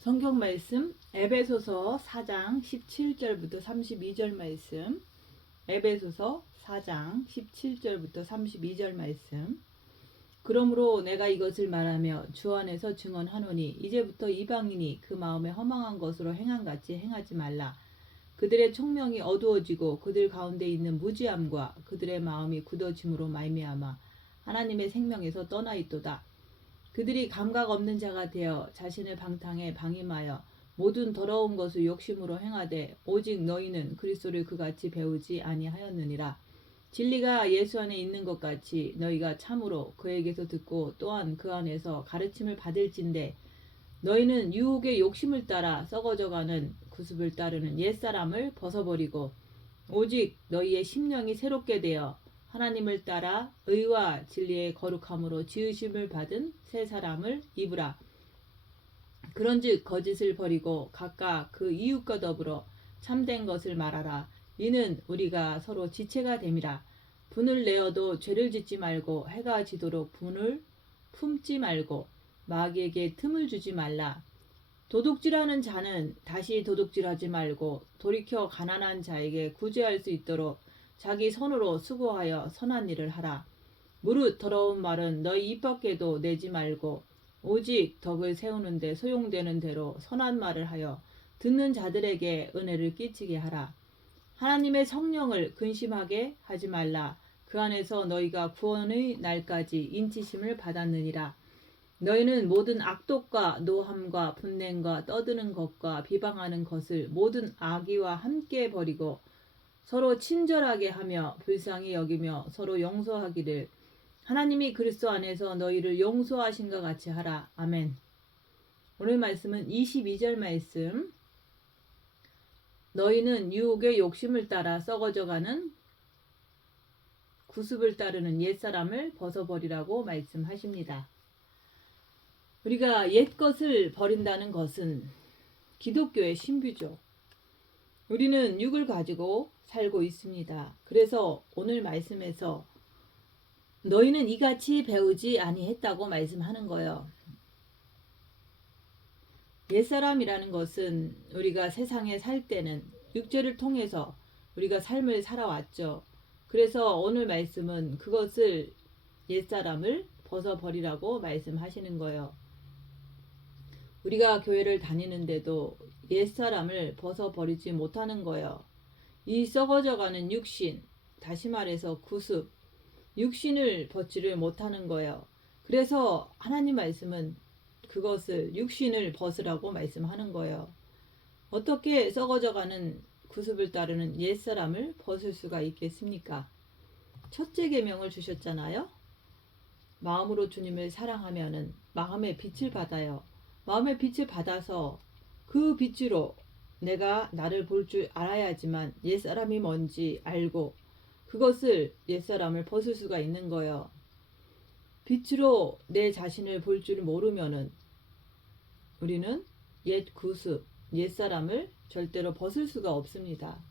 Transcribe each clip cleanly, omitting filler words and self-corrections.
성경 말씀 에베소서 4장 17절부터 32절 말씀. 에베소서 4장 17절부터 32절 말씀. 그러므로 내가 이것을 말하며 주 안에서 증언하노니 이제부터 이방인이 그 마음에 허망한 것으로 행함같이 행하지 말라. 그들의 총명이 어두워지고 그들 가운데 있는 무지함과 그들의 마음이 굳어짐으로 말미암아 하나님의 생명에서 떠나 있도다. 그들이 감각 없는 자가 되어 자신의 방탕에 방임하여 모든 더러운 것을 욕심으로 행하되 오직 너희는 그리스도를 그같이 배우지 아니하였느니라. 진리가 예수 안에 있는 것 같이 너희가 참으로 그에게서 듣고 또한 그 안에서 가르침을 받을진대 너희는 유혹의 욕심을 따라 썩어져가는 구습을 따르는 옛사람을 벗어버리고 오직 너희의 심령이 새롭게 되어 하나님을 따라 의와 진리의 거룩함으로 지으심을 받은 새 사람을 입으라. 그런즉 거짓을 버리고 각각 그 이웃과 더불어 참된 것을 말하라. 이는 우리가 서로 지체가 됨이라. 분을 내어도 죄를 짓지 말고 해가 지도록 분을 품지 말고 마귀에게 틈을 주지 말라. 도둑질하는 자는 다시 도둑질하지 말고 돌이켜 가난한 자에게 구제할 수 있도록 자기 손으로 수고하여 선한 일을 하라. 무릇 더러운 말은 너희 입 밖에도 내지 말고 오직 덕을 세우는데 소용되는 대로 선한 말을 하여 듣는 자들에게 은혜를 끼치게 하라. 하나님의 성령을 근심하게 하지 말라. 그 안에서 너희가 구원의 날까지 인치심을 받았느니라. 너희는 모든 악독과 노함과 분냄과 떠드는 것과 비방하는 것을 모든 악의와 함께 버리고 서로 친절하게 하며 불쌍히 여기며 서로 용서하기를 하나님이 그리스도 안에서 너희를 용서하신 것 같이 하라. 아멘. 오늘 말씀은 22절 말씀. 너희는 유혹의 욕심을 따라 썩어져가는 구습을 따르는 옛사람을 벗어버리라고 말씀하십니다. 우리가 옛것을 버린다는 것은 기독교의 신비죠. 우리는 육을 가지고 살고 있습니다. 그래서 오늘 말씀에서 너희는 이같이 배우지 아니했다고 말씀하는 거예요. 옛사람이라는 것은 우리가 세상에 살 때는 육체를 통해서 우리가 삶을 살아왔죠. 그래서 오늘 말씀은 그것을 옛사람을 벗어버리라고 말씀하시는 거예요. 우리가 교회를 다니는데도 옛사람을 벗어버리지 못하는 거예요. 이 썩어져가는 육신, 다시 말해서 구습, 육신을 벗지를 못하는 거예요. 그래서 하나님 말씀은 그것을 육신을 벗으라고 말씀하는 거예요. 어떻게 썩어져가는 구습을 따르는 옛사람을 벗을 수가 있겠습니까? 첫째 계명을 주셨잖아요. 마음으로 주님을 사랑하면은 마음의 빛을 받아요. 마음의 빛을 받아서 그 빛으로 내가 나를 볼 줄 알아야지만 옛사람이 뭔지 알고 그것을 옛사람을 벗을 수가 있는 거예요. 빛으로 내 자신을 볼 줄 모르면은 우리는 옛 구습, 옛사람을 절대로 벗을 수가 없습니다.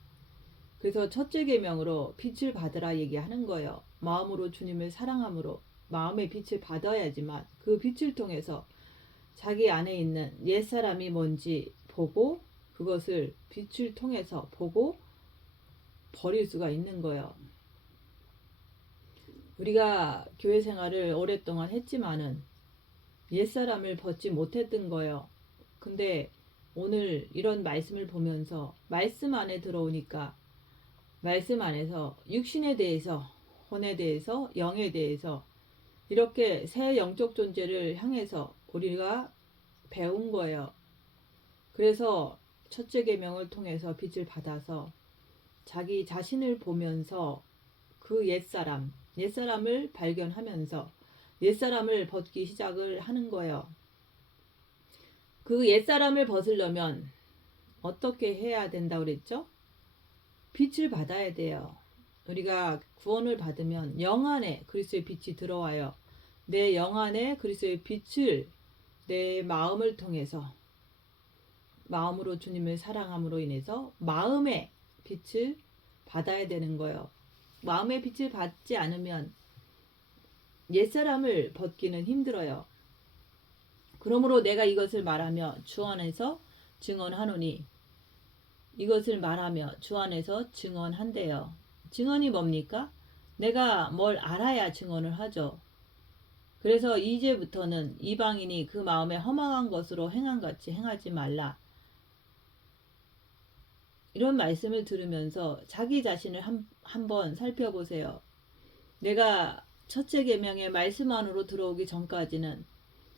그래서 첫째 계명으로 빛을 받으라 얘기하는 거예요. 마음으로 주님을 사랑함으로 마음의 빛을 받아야지만 그 빛을 통해서 자기 안에 있는 옛사람이 뭔지 보고 그것을 빛을 통해서 보고 버릴 수가 있는 거예요. 우리가 교회 생활을 오랫동안 했지만은 옛사람을 벗지 못했던 거예요. 근데 오늘 이런 말씀을 보면서 말씀 안에 들어오니까 말씀 안에서 육신에 대해서, 혼에 대해서, 영에 대해서 이렇게 새 영적 존재를 향해서 우리가 배운 거예요. 그래서 첫째 계명을 통해서 빛을 받아서 자기 자신을 보면서 그 옛사람을 발견하면서 옛사람을 벗기 시작을 하는 거예요. 그 옛사람을 벗으려면 어떻게 해야 된다고 그랬죠? 빛을 받아야 돼요. 우리가 구원을 받으면 영 안에 그리스도의 빛이 들어와요. 내 영 안에 그리스도의 빛을 내 마음을 통해서 마음으로 주님을 사랑함으로 인해서 마음의 빛을 받아야 되는 거예요. 마음의 빛을 받지 않으면 옛사람을 벗기는 힘들어요. 그러므로 내가 이것을 말하며 주 안에서 증언하노니, 이것을 말하며 주 안에서 증언한대요. 증언이 뭡니까? 내가 뭘 알아야 증언을 하죠. 그래서 이제부터는 이방인이 그 마음에 허망한 것으로 행함같이 행하지 말라. 이런 말씀을 들으면서 자기 자신을 한번 살펴보세요. 내가 첫째 계명의 말씀 안으로 들어오기 전까지는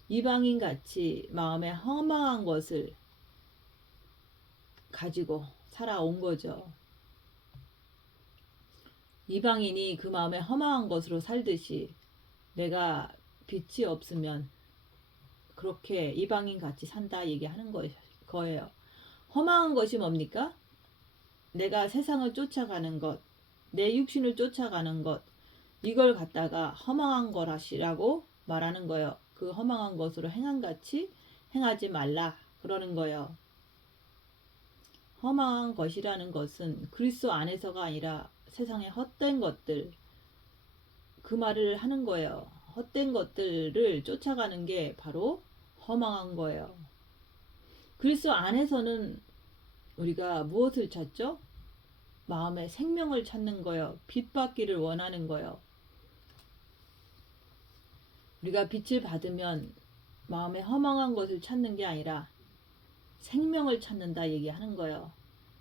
이방인 같이 마음에 허망한 것을 가지고 살아온 거죠. 이방인이 그 마음에 허망한 것으로 살듯이 내가 빛이 없으면 그렇게 이방인 같이 산다 얘기하는 거예요. 허망한 것이 뭡니까? 내가 세상을 쫓아가는 것, 내 육신을 쫓아가는 것, 이걸 갖다가 허망한 거라시라고 말하는 거예요. 그 허망한 것으로 행함같이 행하지 말라 그러는 거예요. 허망한 것이라는 것은 그리스도 안에서가 아니라 세상의 헛된 것들, 그 말을 하는 거예요. 헛된 것들을 쫓아가는 게 바로 허망한 거예요. 그리스도 안에서는 우리가 무엇을 찾죠? 마음의 생명을 찾는 거예요. 빛 받기를 원하는 거예요. 우리가 빛을 받으면 마음의 허망한 것을 찾는 게 아니라 생명을 찾는다 얘기하는 거예요.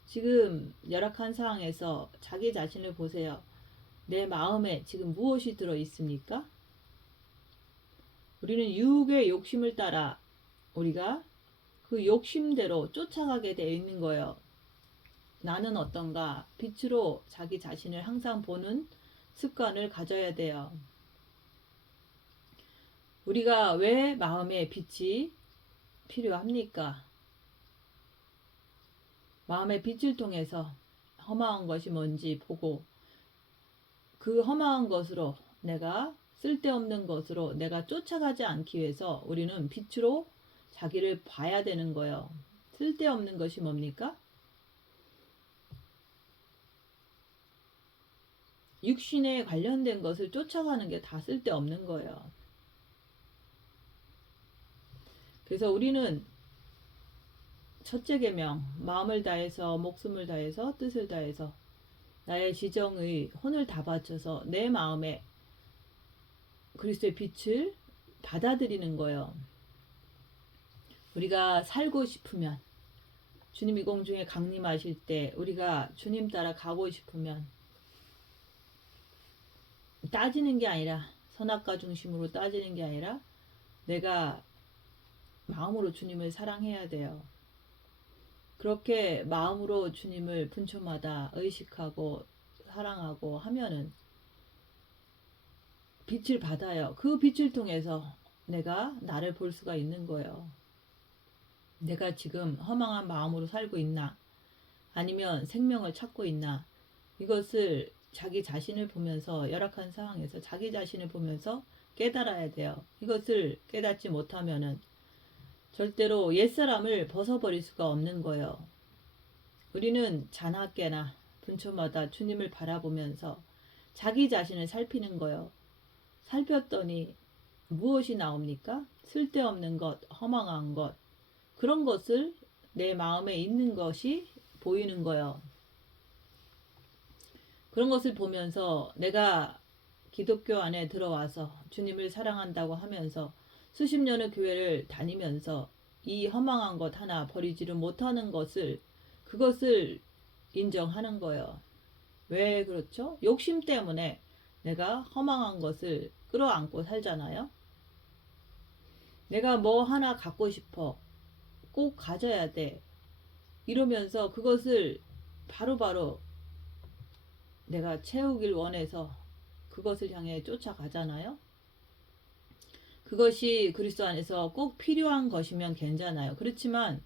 지금 열악한 상황에서 자기 자신을 보세요. 내 마음에 지금 무엇이 들어 있습니까? 우리는 유혹의 욕심을 따라 우리가 그 욕심대로 쫓아가게 되어 있는 거예요. 나는 어떤가? 빛으로 자기 자신을 항상 보는 습관을 가져야 돼요. 우리가 왜 마음에 빛이 필요합니까? 마음의 빛을 통해서 허망한 것이 뭔지 보고 그 허망한 것으로 내가 쓸데없는 것으로 내가 쫓아가지 않기 위해서 우리는 빛으로 자기를 봐야 되는 거예요. 쓸데없는 것이 뭡니까? 육신에 관련된 것을 쫓아가는 게 다 쓸데없는 거예요. 그래서 우리는 첫째 계명, 마음을 다해서 목숨을 다해서 뜻을 다해서 나의 지정의 혼을 다 바쳐서 내 마음에 그리스도의 빛을 받아들이는 거예요. 우리가 살고 싶으면 주님이 공중에 강림하실 때 우리가 주님 따라 가고 싶으면 따지는 게 아니라 선악과 중심으로 따지는 게 아니라 내가 마음으로 주님을 사랑해야 돼요. 그렇게 마음으로 주님을 분초마다 의식하고 사랑하고 하면은 빛을 받아요. 그 빛을 통해서 내가 나를 볼 수가 있는 거예요. 내가 지금 허망한 마음으로 살고 있나? 아니면 생명을 찾고 있나? 이것을 자기 자신을 보면서 열악한 상황에서 자기 자신을 보면서 깨달아야 돼요. 이것을 깨닫지 못하면은 절대로 옛사람을 벗어버릴 수가 없는 거예요. 우리는 자나깨나 분초마다 주님을 바라보면서 자기 자신을 살피는 거예요. 살폈더니 무엇이 나옵니까? 쓸데없는 것, 허망한 것, 그런 것을 내 마음에 있는 것이 보이는 거예요. 그런 것을 보면서 내가 기독교 안에 들어와서 주님을 사랑한다고 하면서 수십 년의 교회를 다니면서 이 허망한 것 하나 버리지를 못하는 것을 그것을 인정하는 거예요. 왜 그렇죠? 욕심 때문에 내가 허망한 것을 끌어안고 살잖아요. 내가 뭐 하나 갖고 싶어. 꼭 가져야 돼. 이러면서 그것을 바로바로 내가 채우길 원해서 그것을 향해 쫓아가잖아요. 그것이 그리스도 안에서 꼭 필요한 것이면 괜찮아요. 그렇지만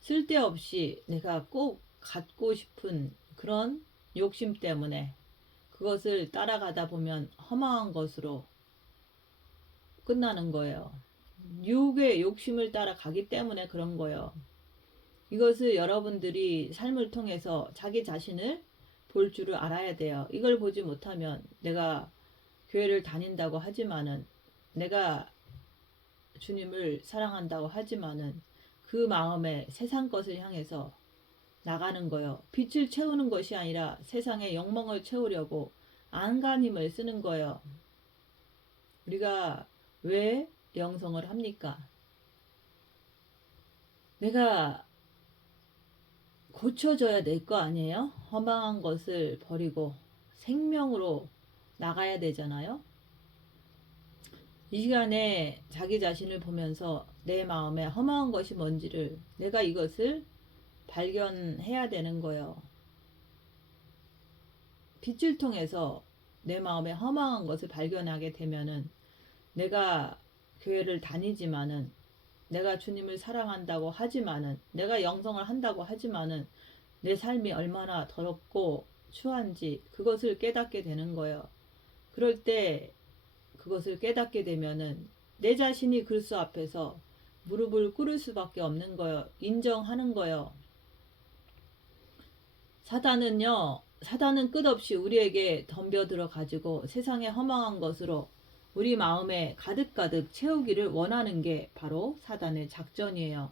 쓸데없이 내가 꼭 갖고 싶은 그런 욕심 때문에 그것을 따라가다 보면 허망한 것으로 끝나는 거예요. 유혹의 욕심을 따라가기 때문에 그런 거예요. 이것을 여러분들이 삶을 통해서 자기 자신을 볼 줄을 알아야 돼요. 이걸 보지 못하면 내가 교회를 다닌다고 하지만은 내가 주님을 사랑한다고 하지만은 그 마음에 세상 것을 향해서 나가는 거예요. 빛을 채우는 것이 아니라 세상의 영광을 채우려고 안간힘을 쓰는 거예요. 우리가 왜 영성을 합니까? 내가 고쳐져야 될 거 아니에요? 허망한 것을 버리고 생명으로 나가야 되잖아요. 이 시간에 자기 자신을 보면서 내 마음에 허망한 것이 뭔지를 내가 이것을 발견해야 되는 거예요. 빛을 통해서 내 마음에 허망한 것을 발견하게 되면은 내가 교회를 다니지만은 내가 주님을 사랑한다고 하지만은 내가 영성을 한다고 하지만은 내 삶이 얼마나 더럽고 추한지 그것을 깨닫게 되는 거예요. 그럴 때 그것을 깨닫게 되면은 내 자신이 그리스도 앞에서 무릎을 꿇을 수밖에 없는 거예요. 인정하는 거예요. 사단은 끝없이 우리에게 덤벼들어 가지고 세상의 허망한 것으로 우리 마음에 가득가득 채우기를 원하는 게 바로 사단의 작전이에요.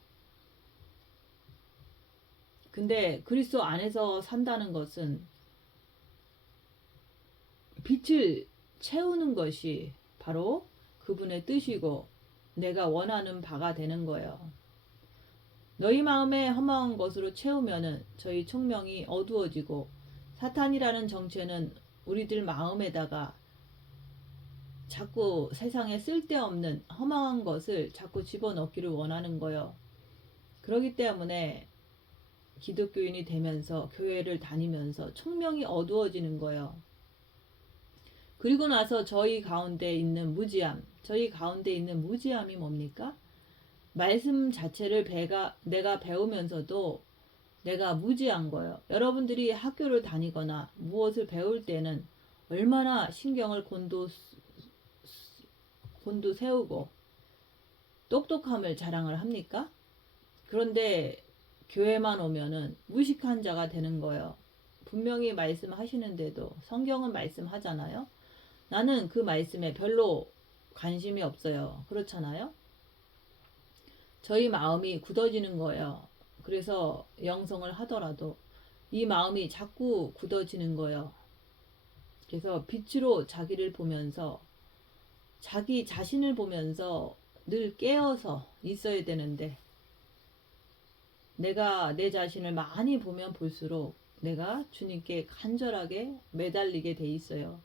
근데 그리스도 안에서 산다는 것은 빛을 채우는 것이 바로 그분의 뜻이고 내가 원하는 바가 되는 거예요. 너희 마음에 허망한 것으로 채우면은 저희 총명이 어두워지고 사탄이라는 정체는 우리들 마음에다가 자꾸 세상에 쓸데없는 허망한 것을 자꾸 집어넣기를 원하는 거예요. 그렇기 때문에 기독교인이 되면서 교회를 다니면서 총명이 어두워지는 거예요. 그리고 나서 저희 가운데 있는 무지함이 뭡니까? 말씀 자체를 내가 배우면서도 내가 무지한 거예요. 여러분들이 학교를 다니거나 무엇을 배울 때는 얼마나 신경을 곤두세우고 똑똑함을 자랑을 합니까? 그런데 교회만 오면은 무식한 자가 되는 거예요. 분명히 말씀하시는데도 성경은 말씀하잖아요. 나는 그 말씀에 별로 관심이 없어요. 그렇잖아요. 저희 마음이 굳어지는 거예요. 그래서 영성을 하더라도 이 마음이 자꾸 굳어지는 거예요. 그래서 빛으로 자기를 보면서 자기 자신을 보면서 늘 깨어서 있어야 되는데 내가 내 자신을 많이 보면 볼수록 내가 주님께 간절하게 매달리게 돼 있어요.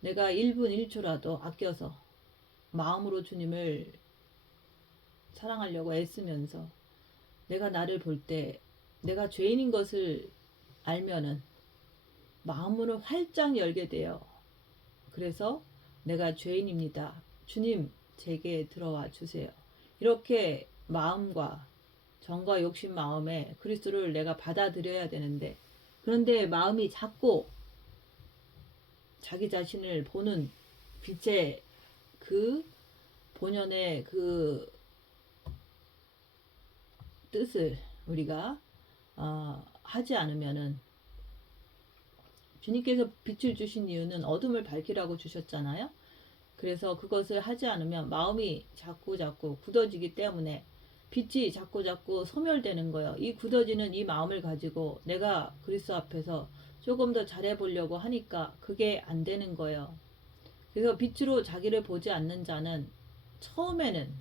내가 1분 1초라도 아껴서 마음으로 주님을 사랑하려고 애쓰면서 내가 나를 볼 때 내가 죄인인 것을 알면은 마음문을 활짝 열게 돼요. 그래서 내가 죄인입니다. 주님 제게 들어와 주세요. 이렇게 마음과 정과 욕심 마음에 그리스도를 내가 받아들여야 되는데 그런데 마음이 자꾸 자기 자신을 보는 빛의 그 본연의 그 뜻을 우리가 하지 않으면은 주님께서 빛을 주신 이유는 어둠을 밝히라고 주셨잖아요. 그래서 그것을 하지 않으면 마음이 자꾸 굳어지기 때문에 빛이 자꾸 소멸되는 거예요. 이 굳어지는 이 마음을 가지고 내가 그리스도 앞에서 조금 더 잘해보려고 하니까 그게 안 되는 거예요. 그래서 빛으로 자기를 보지 않는 자는 처음에는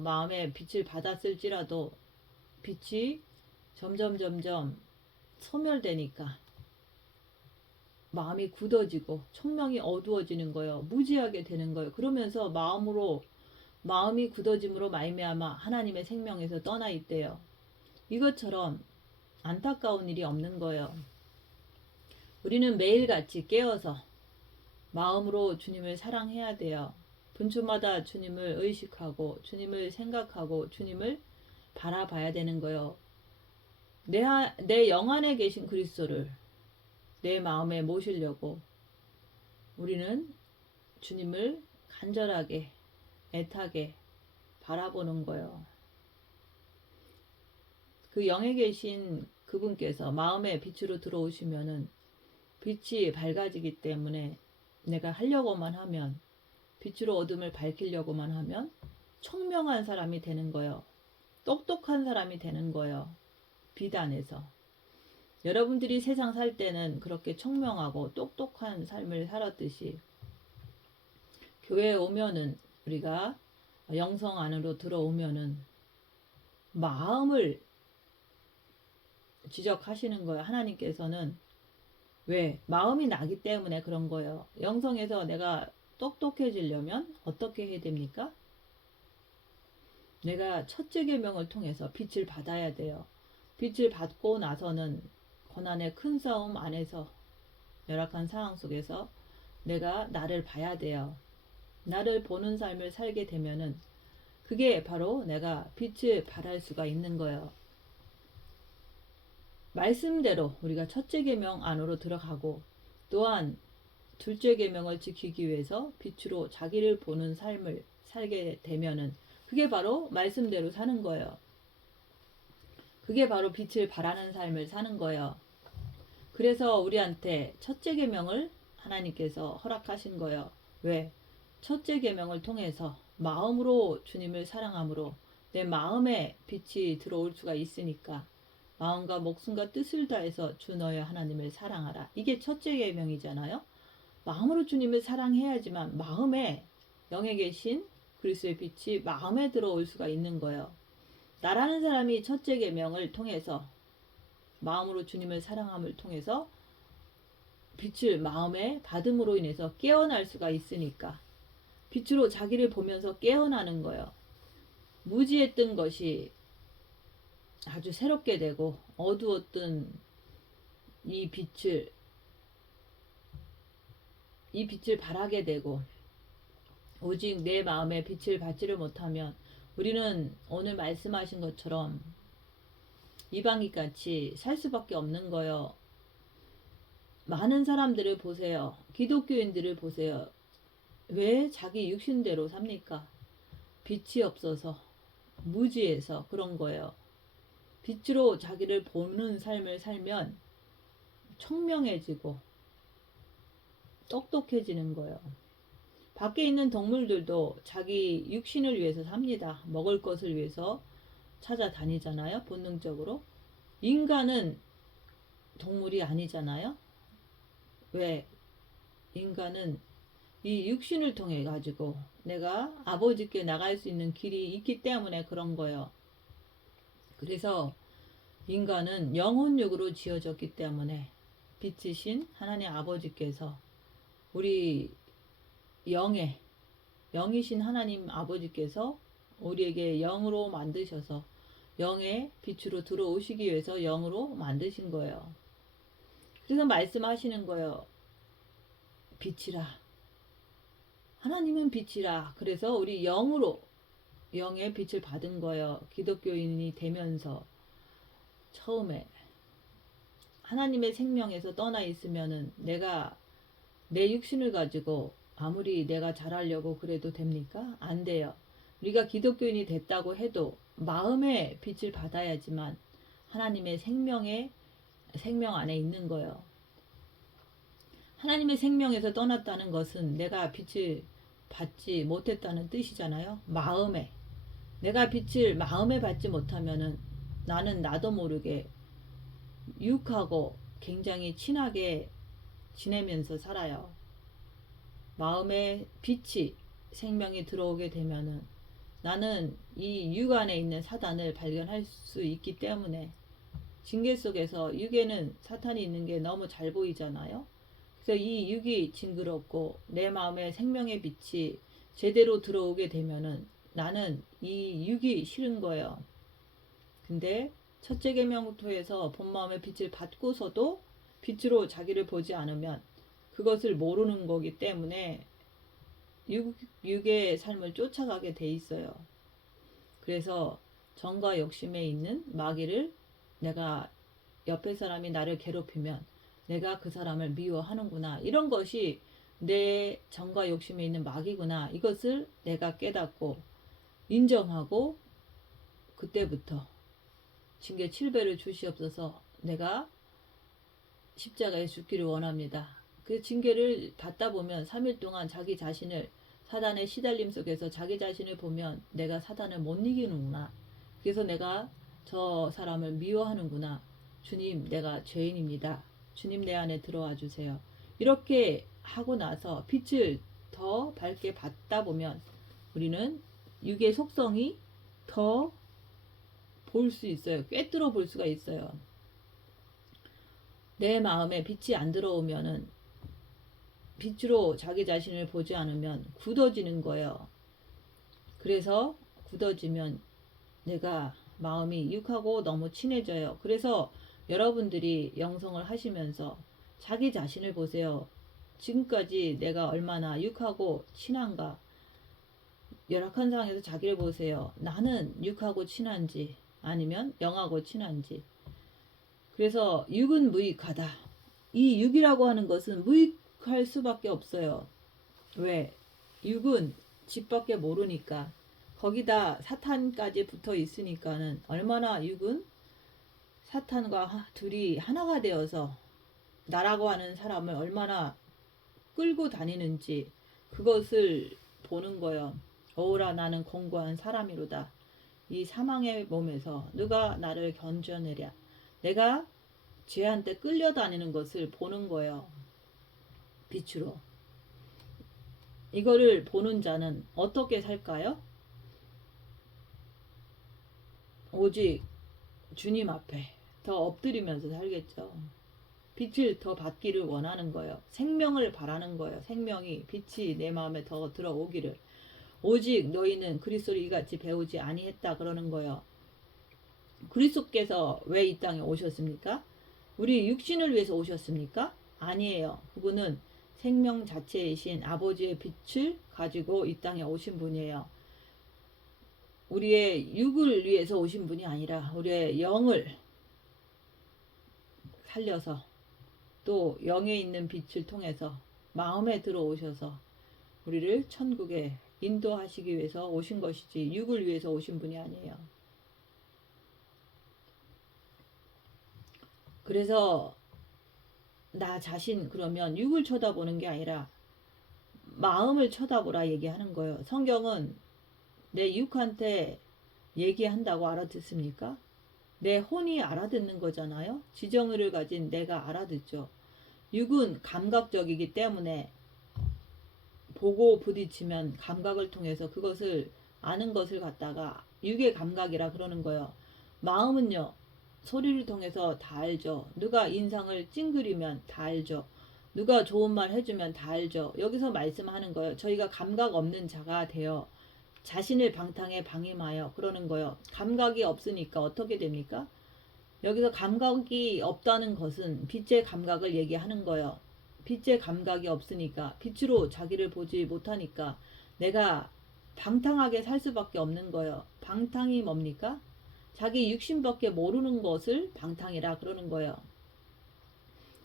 마음에 빛을 받았을지라도 빛이 점점 소멸되니까 마음이 굳어지고 총명이 어두워지는 거예요. 무지하게 되는 거예요. 그러면서 마음이 굳어짐으로 말미암아 하나님의 생명에서 떠나 있대요. 이것처럼 안타까운 일이 없는 거예요. 우리는 매일같이 깨어서 마음으로 주님을 사랑해야 돼요. 분초마다 주님을 의식하고 주님을 생각하고 주님을 바라봐야 되는 거예요. 내 영 안에 계신 그리스도를 내 마음에 모시려고 우리는 주님을 간절하게 애타게 바라보는 거예요. 그 영에 계신 그분께서 마음의 빛으로 들어오시면은 빛이 밝아지기 때문에 내가 하려고만 하면 빛으로 어둠을 밝히려고만 하면 총명한 사람이 되는 거예요. 똑똑한 사람이 되는 거예요. 빛 안에서. 여러분들이 세상 살 때는 그렇게 총명하고 똑똑한 삶을 살았듯이 교회에 오면은 우리가 영성 안으로 들어오면은 마음을 지적하시는 거예요. 하나님께서는 왜? 마음이 나기 때문에 그런 거예요. 영성에서 내가 똑똑해지려면 어떻게 해야 됩니까? 내가 첫째 계명을 통해서 빛을 받아야 돼요. 빛을 받고 나서는 고난의 큰 싸움 안에서 열악한 상황 속에서 내가 나를 봐야 돼요. 나를 보는 삶을 살게 되면은 그게 바로 내가 빛을 발할 수가 있는 거예요. 말씀대로 우리가 첫째 계명 안으로 들어가고 또한 둘째 계명을 지키기 위해서 빛으로 자기를 보는 삶을 살게 되면은 그게 바로 말씀대로 사는 거예요. 그게 바로 빛을 발하는 삶을 사는 거예요. 그래서 우리한테 첫째 계명을 하나님께서 허락하신 거예요. 왜? 첫째 계명을 통해서 마음으로 주님을 사랑함으로 내 마음에 빛이 들어올 수가 있으니까 마음과 목숨과 뜻을 다해서 주 너의 하나님을 사랑하라. 이게 첫째 계명이잖아요. 마음으로 주님을 사랑해야지만 마음에 영에 계신 그리스도의 빛이 마음에 들어올 수가 있는 거예요. 나라는 사람이 첫째 계명을 통해서 마음으로 주님을 사랑함을 통해서 빛을 마음에 받음으로 인해서 깨어날 수가 있으니까 빛으로 자기를 보면서 깨어나는 거예요. 무지했던 것이 아주 새롭게 되고 어두웠던 이 빛을 발하게 되고 오직 내 마음에 빛을 받지를 못하면 우리는 오늘 말씀하신 것처럼 이방인같이 살 수밖에 없는 거예요. 많은 사람들을 보세요. 기독교인들을 보세요. 왜 자기 육신대로 삽니까? 빛이 없어서 무지해서 그런 거예요. 빛으로 자기를 보는 삶을 살면 청명해지고 똑똑해지는 거예요. 밖에 있는 동물들도 자기 육신을 위해서 삽니다. 먹을 것을 위해서 찾아다니잖아요. 본능적으로. 인간은 동물이 아니잖아요. 왜? 인간은 이 육신을 통해 가지고 내가 아버지께 나갈 수 있는 길이 있기 때문에 그런 거예요. 그래서 인간은 영혼육으로 지어졌기 때문에 빛이신 하나님 아버지께서 우리 영이신 하나님 아버지께서 우리에게 영으로 만드셔서 영의 빛으로 들어오시기 위해서 영으로 만드신 거예요. 그래서 말씀하시는 거예요. 빛이라. 하나님은 빛이라. 그래서 우리 영으로 영의 빛을 받은 거예요. 기독교인이 되면서 처음에 하나님의 생명에서 떠나 있으면은 내가 내 육신을 가지고 아무리 내가 잘하려고 그래도 됩니까? 안 돼요. 우리가 기독교인이 됐다고 해도 마음의 빛을 받아야지만 하나님의 생명 안에 있는 거예요. 하나님의 생명에서 떠났다는 것은 내가 빛을 받지 못했다는 뜻이잖아요. 마음에. 내가 빛을 마음에 받지 못하면은 나는 나도 모르게 유혹하고 굉장히 친하게 지내면서 살아요. 마음에 빛이 생명이 들어오게 되면은 나는 이 육 안에 있는 사단을 발견할 수 있기 때문에 징계 속에서 육에는 사탄이 있는 게 너무 잘 보이잖아요. 그래서 이 육이 징그럽고 내 마음에 생명의 빛이 제대로 들어오게 되면은 나는 이 육이 싫은 거예요. 근데 첫째 계명토에서 본 마음의 빛을 받고서도 빛으로 자기를 보지 않으면 그것을 모르는 거기 때문에 육의 삶을 쫓아가게 돼 있어요. 그래서 정과 욕심에 있는 마귀를 내가 옆에 사람이 나를 괴롭히면 내가 그 사람을 미워하는구나. 이런 것이 내 정과 욕심에 있는 마귀구나. 이것을 내가 깨닫고 인정하고 그때부터 징계 7배를 주시옵소서. 내가 십자가에 죽기를 원합니다. 그 징계를 받다 보면 3일 동안 자기 자신을 사단의 시달림 속에서 자기 자신을 보면 내가 사단을 못 이기는구나. 그래서 내가 저 사람을 미워하는구나. 주님, 내가 죄인입니다. 주님, 내 안에 들어와 주세요. 이렇게 하고 나서 빛을 더 밝게 받다 보면 우리는 육의 속성이 더 볼 수 있어요. 꿰뚫어 볼 수가 있어요. 내 마음에 빛이 안 들어오면은 빛으로 자기 자신을 보지 않으면 굳어지는 거예요. 그래서 굳어지면 내가 마음이 육하고 너무 친해져요. 그래서 여러분들이 영성을 하시면서 자기 자신을 보세요. 지금까지 내가 얼마나 육하고 친한가. 열악한 상황에서 자기를 보세요. 나는 육하고 친한지 아니면 영하고 친한지. 그래서 육은 무익하다. 이 육이라고 하는 것은 무익할 수밖에 없어요. 왜? 육은 집밖에 모르니까. 거기다 사탄까지 붙어 있으니까는 얼마나 육은 사탄과 둘이 하나가 되어서 나라고 하는 사람을 얼마나 끌고 다니는지 그것을 보는 거예요. 오라 나는 공고한 사람이로다. 이 사망의 몸에서 누가 나를 건져내랴. 내가 죄한테 끌려다니는 것을 보는 거예요. 빛으로. 이거를 보는 자는 어떻게 살까요? 오직 주님 앞에 더 엎드리면서 살겠죠. 빛을 더 받기를 원하는 거예요. 생명을 바라는 거예요. 생명이 빛이 내 마음에 더 들어오기를. 오직 너희는 그리스도를 이같이 배우지 아니했다 그러는 거예요. 그리스도께서 왜 이 땅에 오셨습니까? 우리 육신을 위해서 오셨습니까? 아니에요. 그분은 생명 자체이신 아버지의 빛을 가지고 이 땅에 오신 분이에요. 우리의 육을 위해서 오신 분이 아니라 우리의 영을 살려서 또 영에 있는 빛을 통해서 마음에 들어오셔서 우리를 천국에 인도하시기 위해서 오신 것이지 육을 위해서 오신 분이 아니에요. 그래서 나 자신 그러면 육을 쳐다보는 게 아니라 마음을 쳐다보라 얘기하는 거예요. 성경은 내 육한테 얘기한다고 알아듣습니까? 내 혼이 알아듣는 거잖아요. 지정의를 가진 내가 알아듣죠. 육은 감각적이기 때문에 보고 부딪히면 감각을 통해서 그것을 아는 것을 갖다가 육의 감각이라 그러는 거예요. 마음은요. 소리를 통해서 다 알죠. 누가 인상을 찡그리면 다 알죠. 누가 좋은 말 해주면 다 알죠. 여기서 말씀하는 거예요. 저희가 감각 없는 자가 되어 자신을 방탕에 방임하여 그러는 거예요. 감각이 없으니까 어떻게 됩니까? 여기서 감각이 없다는 것은 빛의 감각을 얘기하는 거예요. 빛의 감각이 없으니까 빛으로 자기를 보지 못하니까 내가 방탕하게 살 수밖에 없는 거예요. 방탕이 뭡니까? 자기 육신밖에 모르는 것을 방탕이라 그러는 거예요.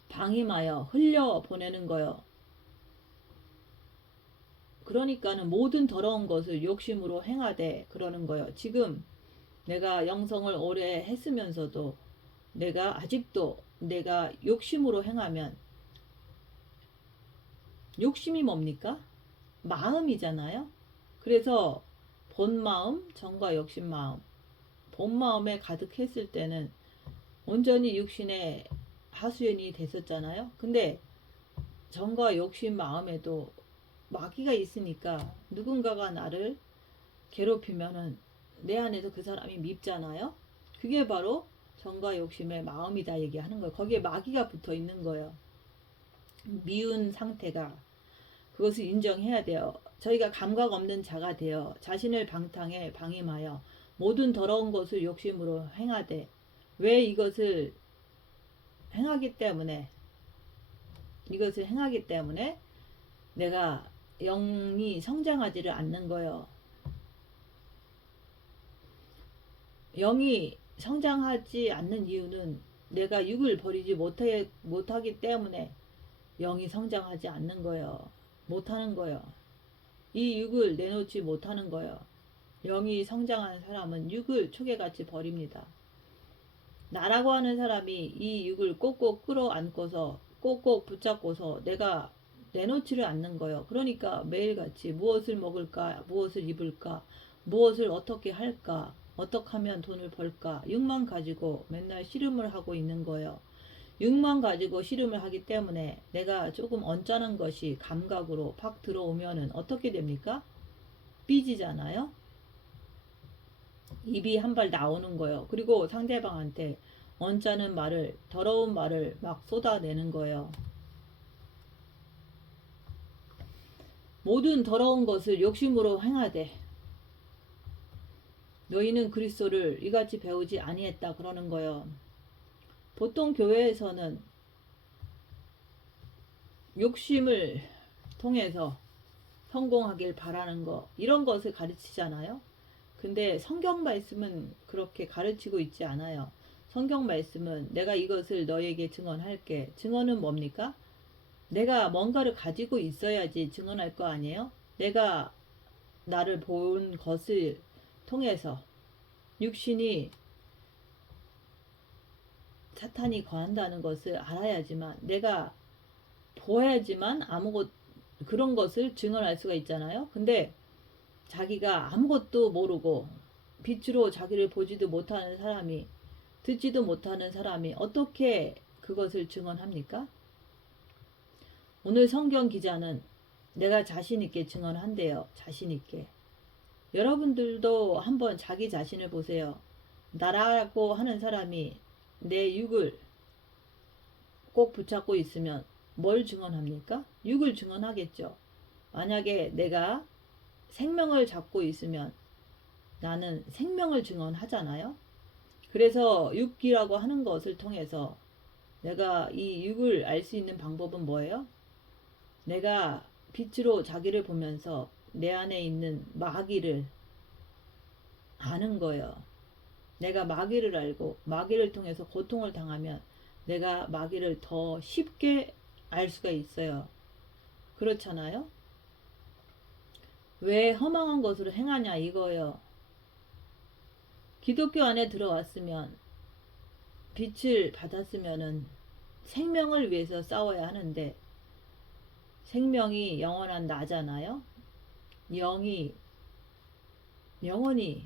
방임하여 흘려보내는 거예요. 그러니까는 모든 더러운 것을 욕심으로 행하되 그러는 거예요. 지금 내가 영성을 오래 했으면서도 내가 아직도 내가 욕심으로 행하면 욕심이 뭡니까? 마음이잖아요. 그래서 본마음, 정과 욕심마음. 본마음에 가득했을 때는 온전히 육신의 하수연이 됐었잖아요. 근데 정과 욕심 마음에도 마귀가 있으니까 누군가가 나를 괴롭히면은 내 안에서 그 사람이 밉잖아요. 그게 바로 정과 욕심의 마음이다 얘기하는 거예요. 거기에 마귀가 붙어 있는 거예요. 미운 상태가 그것을 인정해야 돼요. 저희가 감각 없는 자가 되어 자신을 방탕에 방임하여 모든 더러운 것을 욕심으로 행하되 왜 이것을 행하기 때문에 내가 영이 성장하지를 않는 거예요. 영이 성장하지 않는 이유는 내가 육을 버리지 못하기 때문에 영이 성장하지 않는 거예요. 못하는 거예요. 이 육을 내놓지 못하는 거예요. 영이 성장하는 사람은 육을 초계같이 버립니다. 나라고 하는 사람이 이 육을 꼭꼭 끌어안고서 꼭꼭 붙잡고서 내가 내놓지를 않는 거예요. 그러니까 매일같이 무엇을 먹을까, 무엇을 입을까, 무엇을 어떻게 할까, 어떻게 하면 돈을 벌까, 육만 가지고 맨날 씨름을 하고 있는 거예요. 육만 가지고 씨름을 하기 때문에 내가 조금 언짢은 것이 감각으로 팍 들어오면은 어떻게 됩니까? 삐지잖아요. 입이 한 발 나오는 거예요. 그리고 상대방한테 언짢은 말을, 더러운 말을 막 쏟아내는 거예요. 모든 더러운 것을 욕심으로 행하되 너희는 그리스도를 이같이 배우지 아니했다 그러는 거예요. 보통 교회에서는 욕심을 통해서 성공하길 바라는 거, 이런 것을 가르치잖아요. 근데 성경 말씀은 그렇게 가르치고 있지 않아요. 성경 말씀은 내가 이것을 너에게 증언할게. 증언은 뭡니까? 내가 뭔가를 가지고 있어야지 증언할 거 아니에요? 내가 나를 본 것을 통해서 육신이 사탄이 거한다는 것을 알아야지만, 내가 보아야지만 아무것 그런 것을 증언할 수가 있잖아요. 근데 자기가 아무것도 모르고 빛으로 자기를 보지도 못하는 사람이, 듣지도 못하는 사람이 어떻게 그것을 증언합니까? 오늘 성경 기자는 내가 자신 있게 증언한대요. 자신 있게. 여러분들도 한번 자기 자신을 보세요. 나라고 하는 사람이 내 육을 꼭 붙잡고 있으면 뭘 증언합니까? 육을 증언하겠죠. 만약에 내가 생명을 잡고 있으면 나는 생명을 증언하잖아요. 그래서 육이라고 하는 것을 통해서 내가 이 육을 알 수 있는 방법은 뭐예요? 내가 빛으로 자기를 보면서 내 안에 있는 마귀를 아는 거예요. 내가 마귀를 알고 마귀를 통해서 고통을 당하면 내가 마귀를 더 쉽게 알 수가 있어요. 그렇잖아요? 왜 허망한 것으로 행하냐 이거예요. 기독교 안에 들어왔으면, 빛을 받았으면은 생명을 위해서 싸워야 하는데, 생명이 영원한 나잖아요. 영이 영원히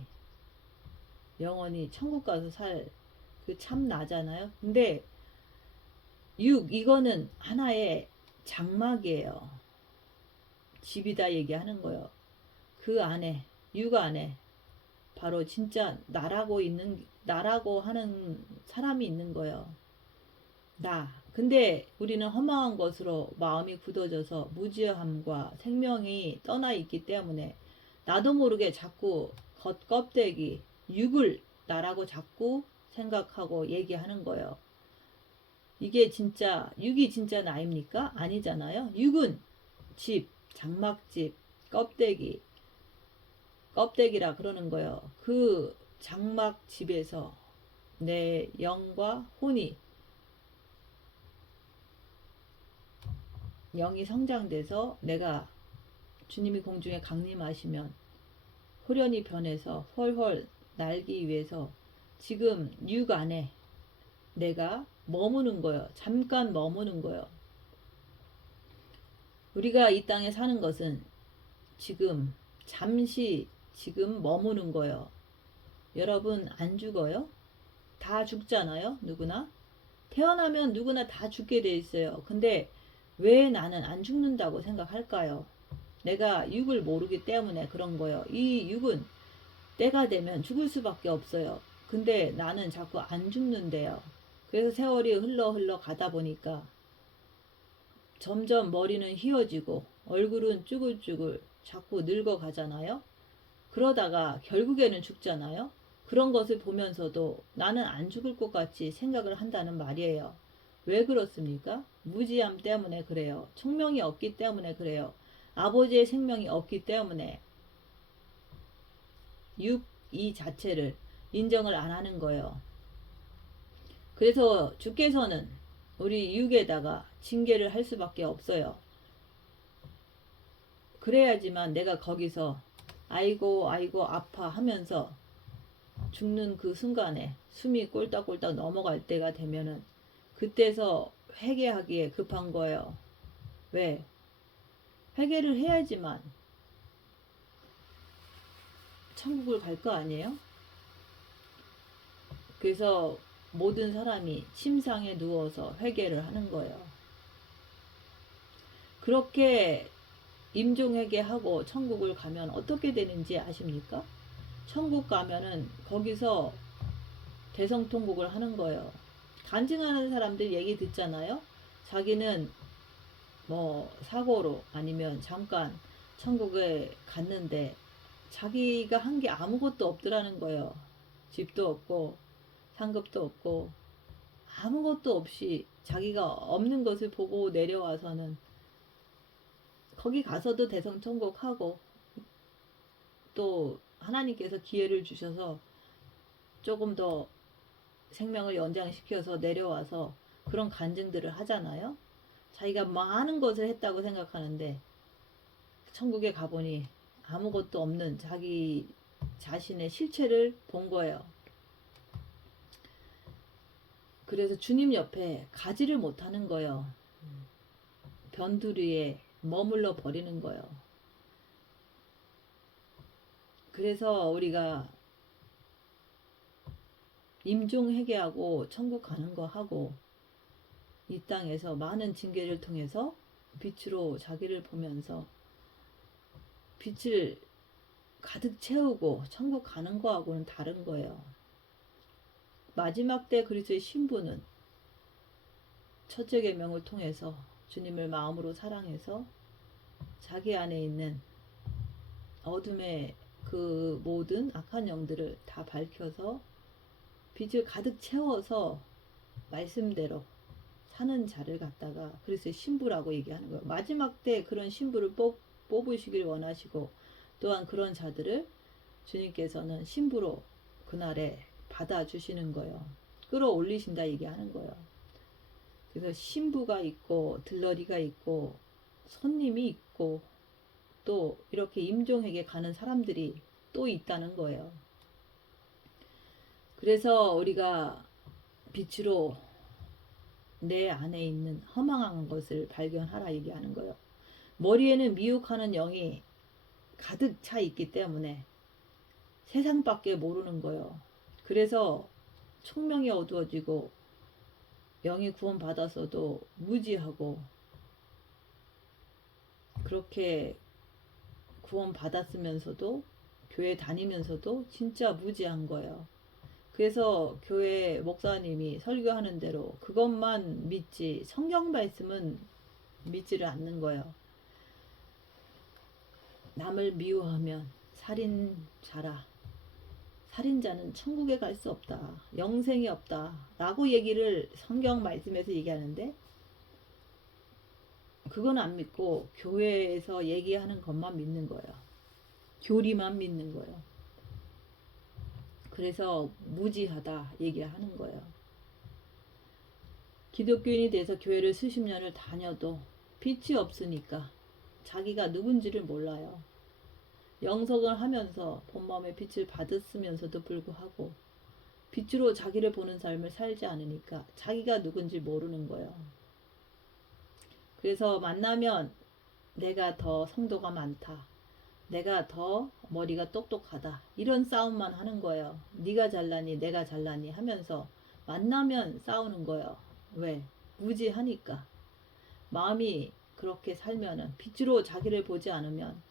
천국 가서 살 그 참 나잖아요. 근데 이거는 하나의 장막이에요. 집이다 얘기하는 거예요. 그 안에, 육 안에 바로 진짜 나라고 하는 사람이 있는 거예요. 나. 근데 우리는 허망한 것으로 마음이 굳어져서 무지함과 생명이 떠나 있기 때문에 나도 모르게 자꾸 겉껍데기, 육을 나라고 자꾸 생각하고 얘기하는 거예요. 이게 진짜, 육이 진짜 나입니까? 아니잖아요. 육은 집, 장막집, 껍데기라 그러는 거예요. 그 장막집에서 내 영과 영이 성장돼서 내가 주님이 공중에 강림하시면 호련히 변해서 훨훨 날기 위해서 지금 육 안에 내가 머무는 거예요. 잠깐 머무는 거예요. 우리가 이 땅에 사는 것은 잠시 머무는 거예요. 여러분 안 죽어요? 다 죽잖아요. 누구나. 태어나면 누구나 다 죽게 돼 있어요. 근데 왜 나는 안 죽는다고 생각할까요? 내가 육을 모르기 때문에 그런 거예요. 이 육은 때가 되면 죽을 수밖에 없어요. 근데 나는 자꾸 안 죽는데요. 그래서 세월이 흘러 가다 보니까 점점 머리는 휘어지고 얼굴은 쭈글쭈글 자꾸 늙어가잖아요. 그러다가 결국에는 죽잖아요. 그런 것을 보면서도 나는 안 죽을 것 같이 생각을 한다는 말이에요. 왜 그렇습니까? 무지함 때문에 그래요. 총명이 없기 때문에 그래요. 아버지의 생명이 없기 때문에 이 자체를 인정을 안 하는 거예요. 그래서 주께서는 우리 육에다가 징계를 할 수밖에 없어요. 그래야지만 내가 거기서 아이고 아파 하면서 죽는 그 순간에 숨이 꼴딱꼴딱 넘어갈 때가 되면은 그때서 회개하기에 급한 거예요. 왜? 회개를 해야지만 천국을 갈 거 아니에요? 그래서 모든 사람이 침상에 누워서 회개를 하는 거예요. 그렇게 임종회개하고 천국을 가면 어떻게 되는지 아십니까? 천국 가면은 거기서 대성통곡을 하는 거예요. 간증하는 사람들 얘기 듣잖아요. 자기는 뭐 사고로 아니면 잠깐 천국에 갔는데 자기가 한 게 아무것도 없더라는 거예요. 집도 없고 상급도 없고 아무것도 없이 자기가 없는 것을 보고 내려와서는 거기 가서도 대성통곡하고 또 하나님께서 기회를 주셔서 조금 더 생명을 연장시켜서 내려와서 그런 간증들을 하잖아요. 자기가 많은 것을 했다고 생각하는데 천국에 가보니 아무것도 없는 자기 자신의 실체를 본 거예요. 그래서 주님 옆에 가지를 못하는 거예요. 변두리에 머물러 버리는 거예요. 그래서 우리가 임종회개하고 천국 가는 거 하고 이 땅에서 많은 징계를 통해서 빛으로 자기를 보면서 빛을 가득 채우고 천국 가는 거하고는 다른 거예요. 마지막 때 그리스도의 신부는 첫째 계명을 통해서 주님을 마음으로 사랑해서 자기 안에 있는 어둠의 그 모든 악한 영들을 다 밝혀서 빛을 가득 채워서 말씀대로 사는 자를 갖다가 그리스도의 신부라고 얘기하는 거예요. 마지막 때 그런 신부를 뽑으시길 원하시고 또한 그런 자들을 주님께서는 신부로 그날에 받아주시는 거예요. 끌어올리신다 얘기하는 거예요. 그래서 신부가 있고 들러리가 있고 손님이 있고 또 이렇게 임종에게 가는 사람들이 또 있다는 거예요. 그래서 우리가 빛으로 내 안에 있는 허망한 것을 발견하라 얘기하는 거예요. 머리에는 미혹하는 영이 가득 차 있기 때문에 세상밖에 모르는 거예요. 그래서 총명이 어두워지고 영이 구원받아서도 무지하고 그렇게 구원받았으면서도 교회 다니면서도 진짜 무지한 거예요. 그래서 교회 목사님이 설교하는 대로 그것만 믿지 성경 말씀은 믿지를 않는 거예요. 남을 미워하면 살인자라. 살인자는 천국에 갈 수 없다. 영생이 없다. 라고 얘기를 성경 말씀에서 얘기하는데 그건 안 믿고 교회에서 얘기하는 것만 믿는 거예요. 교리만 믿는 거예요. 그래서 무지하다 얘기하는 거예요. 기독교인이 돼서 교회를 수십 년을 다녀도 빛이 없으니까 자기가 누군지를 몰라요. 영성을 하면서 본마음의 빛을 받았으면서도 불구하고 빛으로 자기를 보는 삶을 살지 않으니까 자기가 누군지 모르는 거예요. 그래서 만나면 내가 더 성도가 많다. 내가 더 머리가 똑똑하다. 이런 싸움만 하는 거예요. 네가 잘나니 내가 잘나니 하면서 만나면 싸우는 거예요. 왜? 무지하니까. 마음이 그렇게 살면은 빛으로 자기를 보지 않으면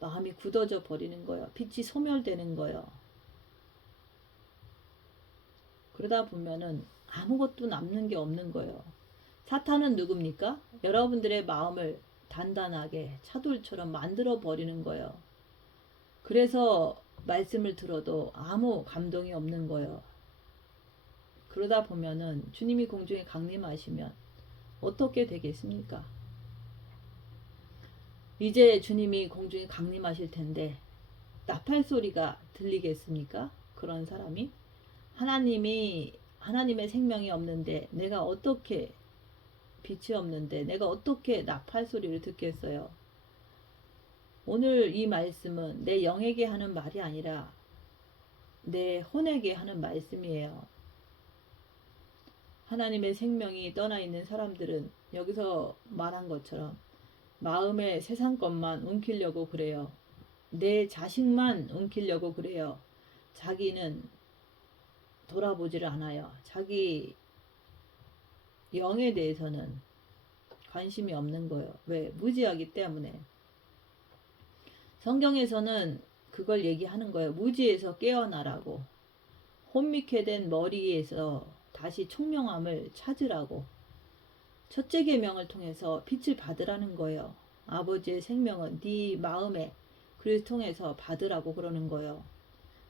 마음이 굳어져 버리는 거예요. 빛이 소멸되는 거예요. 그러다 보면은 아무것도 남는 게 없는 거예요. 사탄은 누굽니까? 여러분들의 마음을 단단하게 차돌처럼 만들어 버리는 거예요. 그래서 말씀을 들어도 아무 감동이 없는 거예요. 그러다 보면은 주님이 공중에 강림하시면 어떻게 되겠습니까? 이제 주님이 공중에 강림하실 텐데 나팔 소리가 들리겠습니까? 그런 사람이 하나님의 생명이 없는데 내가 어떻게 빛이 없는데 내가 어떻게 나팔 소리를 듣겠어요? 오늘 이 말씀은 내 영에게 하는 말이 아니라 내 혼에게 하는 말씀이에요. 하나님의 생명이 떠나 있는 사람들은 여기서 말한 것처럼 마음에 세상 것만 움키려고 그래요. 내 자식만 움키려고 그래요. 자기는 돌아보지를 않아요. 자기 영에 대해서는 관심이 없는 거예요. 왜? 무지하기 때문에. 성경에서는 그걸 얘기하는 거예요. 무지에서 깨어나라고. 혼미케 된 머리에서 다시 총명함을 찾으라고. 첫째 계명을 통해서 빛을 받으라는 거예요. 아버지의 생명은 네 마음에 그를 통해서 받으라고 그러는 거예요.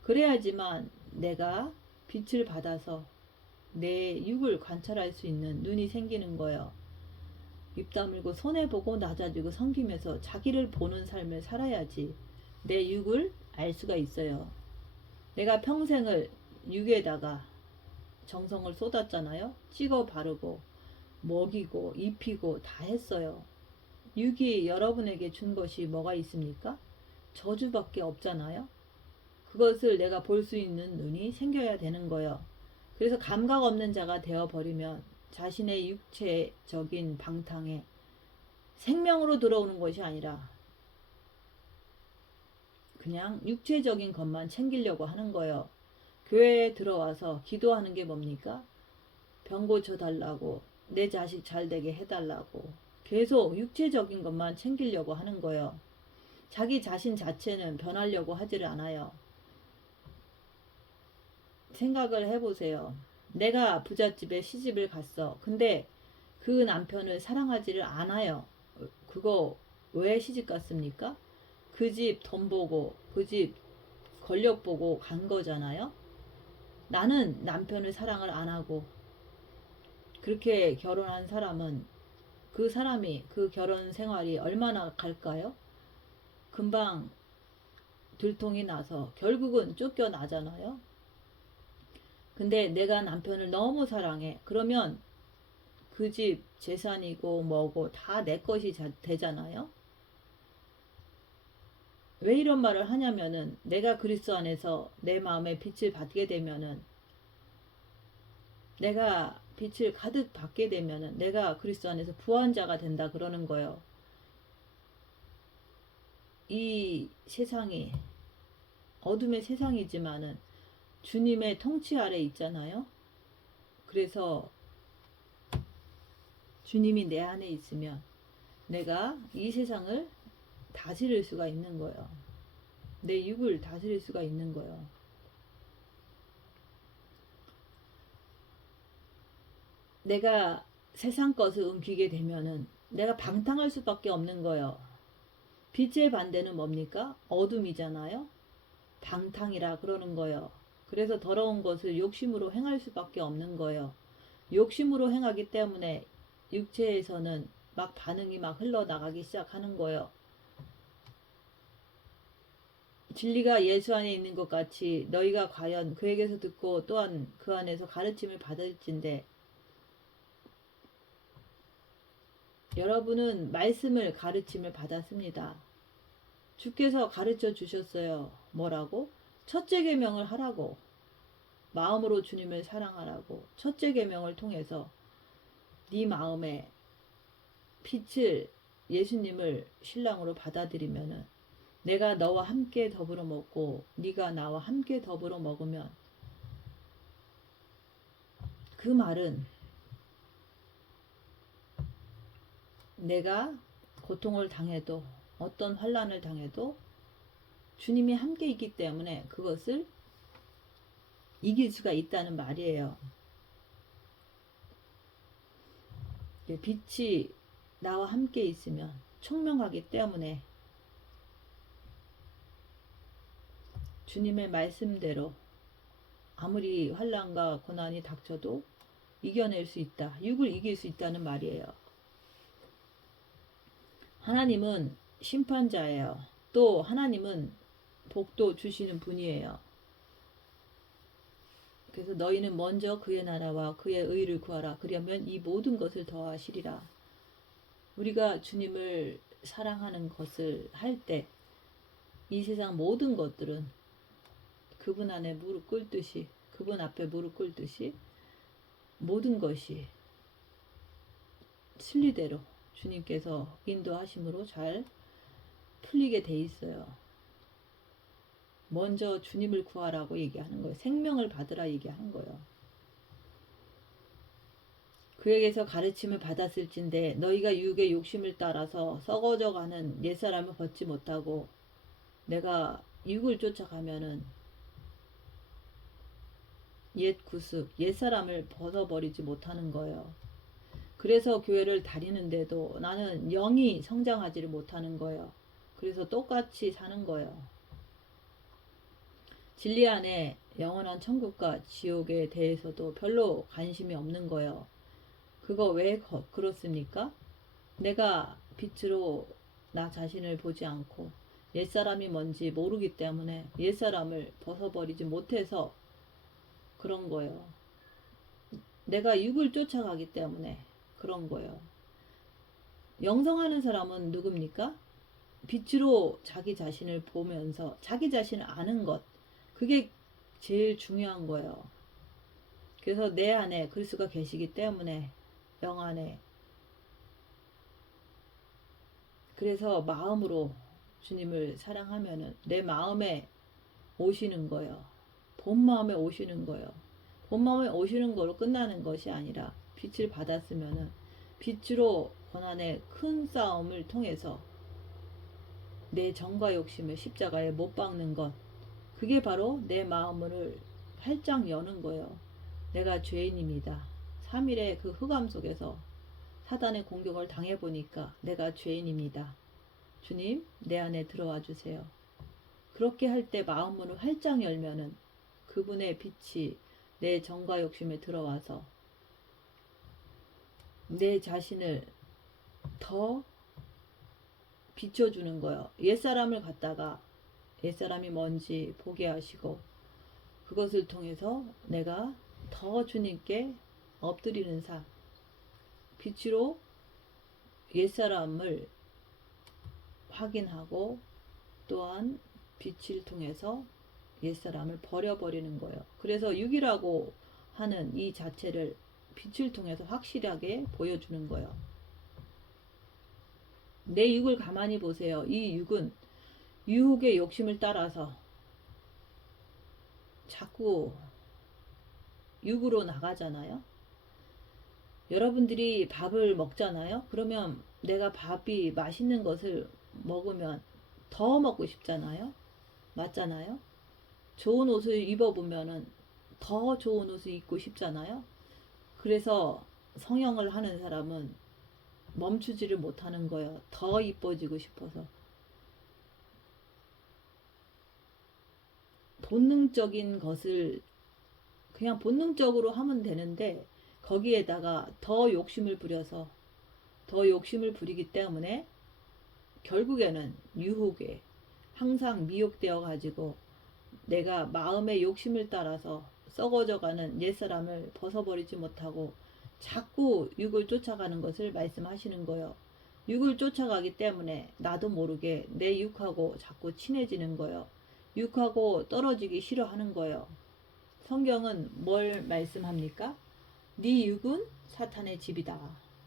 그래야지만 내가 빛을 받아서 내 육을 관찰할 수 있는 눈이 생기는 거예요. 입 다물고 손해보고 낮아지고 섬기면서 자기를 보는 삶을 살아야지 내 육을 알 수가 있어요. 내가 평생을 육에다가 정성을 쏟았잖아요. 찍어 바르고 먹이고 입히고 다 했어요. 육이 여러분에게 준 것이 뭐가 있습니까? 저주밖에 없잖아요. 그것을 내가 볼 수 있는 눈이 생겨야 되는 거예요. 그래서 감각 없는 자가 되어버리면 자신의 육체적인 방탕에 생명으로 들어오는 것이 아니라 그냥 육체적인 것만 챙기려고 하는 거예요. 교회에 들어와서 기도하는 게 뭡니까? 병 고쳐달라고, 내 자식 잘 되게 해달라고 계속 육체적인 것만 챙기려고 하는 거예요. 자기 자신 자체는 변하려고 하지를 않아요. 생각을 해보세요. 내가 부잣집에 시집을 갔어. 근데 그 남편을 사랑하지를 않아요. 그거 왜 시집 갔습니까? 그 집 돈 보고 그 집 권력 보고 간 거잖아요. 나는 남편을 사랑을 안 하고 그렇게 결혼한 사람은 그 사람이 그 결혼 생활이 얼마나 갈까요? 금방 들통이 나서 결국은 쫓겨나잖아요. 근데 내가 남편을 너무 사랑해. 그러면 그 집 재산이고 뭐고 다 내 것이 되잖아요. 왜 이런 말을 하냐면은 내가 그리스도 안에서 내 마음에 빛을 받게 되면은 내가 빛을 가득 받게 되면은 내가 그리스도 안에서 부한 자가 된다 그러는 거예요. 이 세상이 어둠의 세상이지만은 주님의 통치 아래 있잖아요. 그래서 주님이 내 안에 있으면 내가 이 세상을 다스릴 수가 있는 거예요. 내 육을 다스릴 수가 있는 거예요. 내가 세상 것을 움키게 되면은 내가 방탕할 수밖에 없는 거예요. 빛의 반대는 뭡니까? 어둠이잖아요. 방탕이라 그러는 거예요. 그래서 더러운 것을 욕심으로 행할 수밖에 없는 거예요. 욕심으로 행하기 때문에 육체에서는 막 반응이 막 흘러나가기 시작하는 거예요. 진리가 예수 안에 있는 것 같이 너희가 과연 그에게서 듣고 또한 그 안에서 가르침을 받을진데 여러분은 말씀을 가르침을 받았습니다. 주께서 가르쳐 주셨어요. 뭐라고? 첫째 계명을 하라고. 마음으로 주님을 사랑하라고. 첫째 계명을 통해서 네 마음에 빛을 예수님을 신랑으로 받아들이면은 내가 너와 함께 더불어 먹고 네가 나와 함께 더불어 먹으면 그 말은 내가 고통을 당해도 어떤 환난을 당해도 주님이 함께 있기 때문에 그것을 이길 수가 있다는 말이에요. 빛이 나와 함께 있으면 총명하기 때문에 주님의 말씀대로 아무리 환난과 고난이 닥쳐도 이겨낼 수 있다. 육을 이길 수 있다는 말이에요. 하나님은 심판자예요. 또 하나님은 복도 주시는 분이에요. 그래서 너희는 먼저 그의 나라와 그의 의를 구하라. 그러면 이 모든 것을 더하시리라. 우리가 주님을 사랑하는 것을 할 때 이 세상 모든 것들은 그분 안에 무릎 꿇듯이 그분 앞에 무릎 꿇듯이 모든 것이 진리대로 주님께서 인도하심으로 잘 풀리게 돼 있어요. 먼저 주님을 구하라고 얘기하는 거예요. 생명을 받으라 얘기하는 거예요. 그에게서 가르침을 받았을진데 너희가 육의 욕심을 따라서 썩어져가는 옛사람을 벗지 못하고, 내가 육을 쫓아가면은 옛 구습, 옛사람을 벗어버리지 못하는 거예요. 그래서 교회를 다니는데도 나는 영이 성장하지를 못하는 거예요. 그래서 똑같이 사는 거예요. 진리 안에 영원한 천국과 지옥에 대해서도 별로 관심이 없는 거예요. 그거 왜 그렇습니까? 내가 빛으로 나 자신을 보지 않고 옛사람이 뭔지 모르기 때문에 옛사람을 벗어버리지 못해서 그런 거예요. 내가 육을 쫓아가기 때문에 그런 거예요. 영성하는 사람은 누굽니까? 빛으로 자기 자신을 보면서 자기 자신을 아는 것, 그게 제일 중요한 거예요. 그래서 내 안에 그리스도가 계시기 때문에 영 안에, 그래서 마음으로 주님을 사랑하면은 내 마음에 오시는 거예요. 본 마음에 오시는 거예요. 본 마음에 오시는 거로 끝나는 것이 아니라 빛을 받았으면은 빛으로 고난의 큰 싸움을 통해서 내 정과 욕심을 십자가에 못 박는 것, 그게 바로 내 마음을 활짝 여는 거예요. 내가 죄인입니다. 3일의 그 흑암 속에서 사단의 공격을 당해보니까 내가 죄인입니다. 주님, 내 안에 들어와 주세요. 그렇게 할 때 마음문을 활짝 열면은 그분의 빛이 내 정과 욕심에 들어와서 내 자신을 더 비춰주는 거예요. 옛사람을 갖다가 옛사람이 뭔지 보게 하시고, 그것을 통해서 내가 더 주님께 엎드리는 삶, 빛으로 옛사람을 확인하고 또한 빛을 통해서 옛사람을 버려버리는 거예요. 그래서 육이라고 하는 이 자체를 빛을 통해서 확실하게 보여주는 거예요. 내 육을 가만히 보세요. 이 육은 유혹의 욕심을 따라서 자꾸 육으로 나가잖아요. 여러분들이 밥을 먹잖아요. 그러면 내가 밥이 맛있는 것을 먹으면 더 먹고 싶잖아요. 맞잖아요. 좋은 옷을 입어보면은 더 좋은 옷을 입고 싶잖아요. 그래서 성형을 하는 사람은 멈추지를 못하는 거예요. 더 이뻐지고 싶어서. 본능적인 것을 그냥 본능적으로 하면 되는데 거기에다가 더 욕심을 부려서 더 욕심을 부리기 때문에 결국에는 유혹에 항상 미혹되어 가지고 내가 마음의 욕심을 따라서 썩어져가는 옛사람을 벗어버리지 못하고 자꾸 육을 쫓아가는 것을 말씀하시는 거예요. 육을 쫓아가기 때문에 나도 모르게 내 육하고 자꾸 친해지는 거예요. 육하고 떨어지기 싫어하는 거예요. 성경은 뭘 말씀합니까? 네 육은 사탄의 집이다.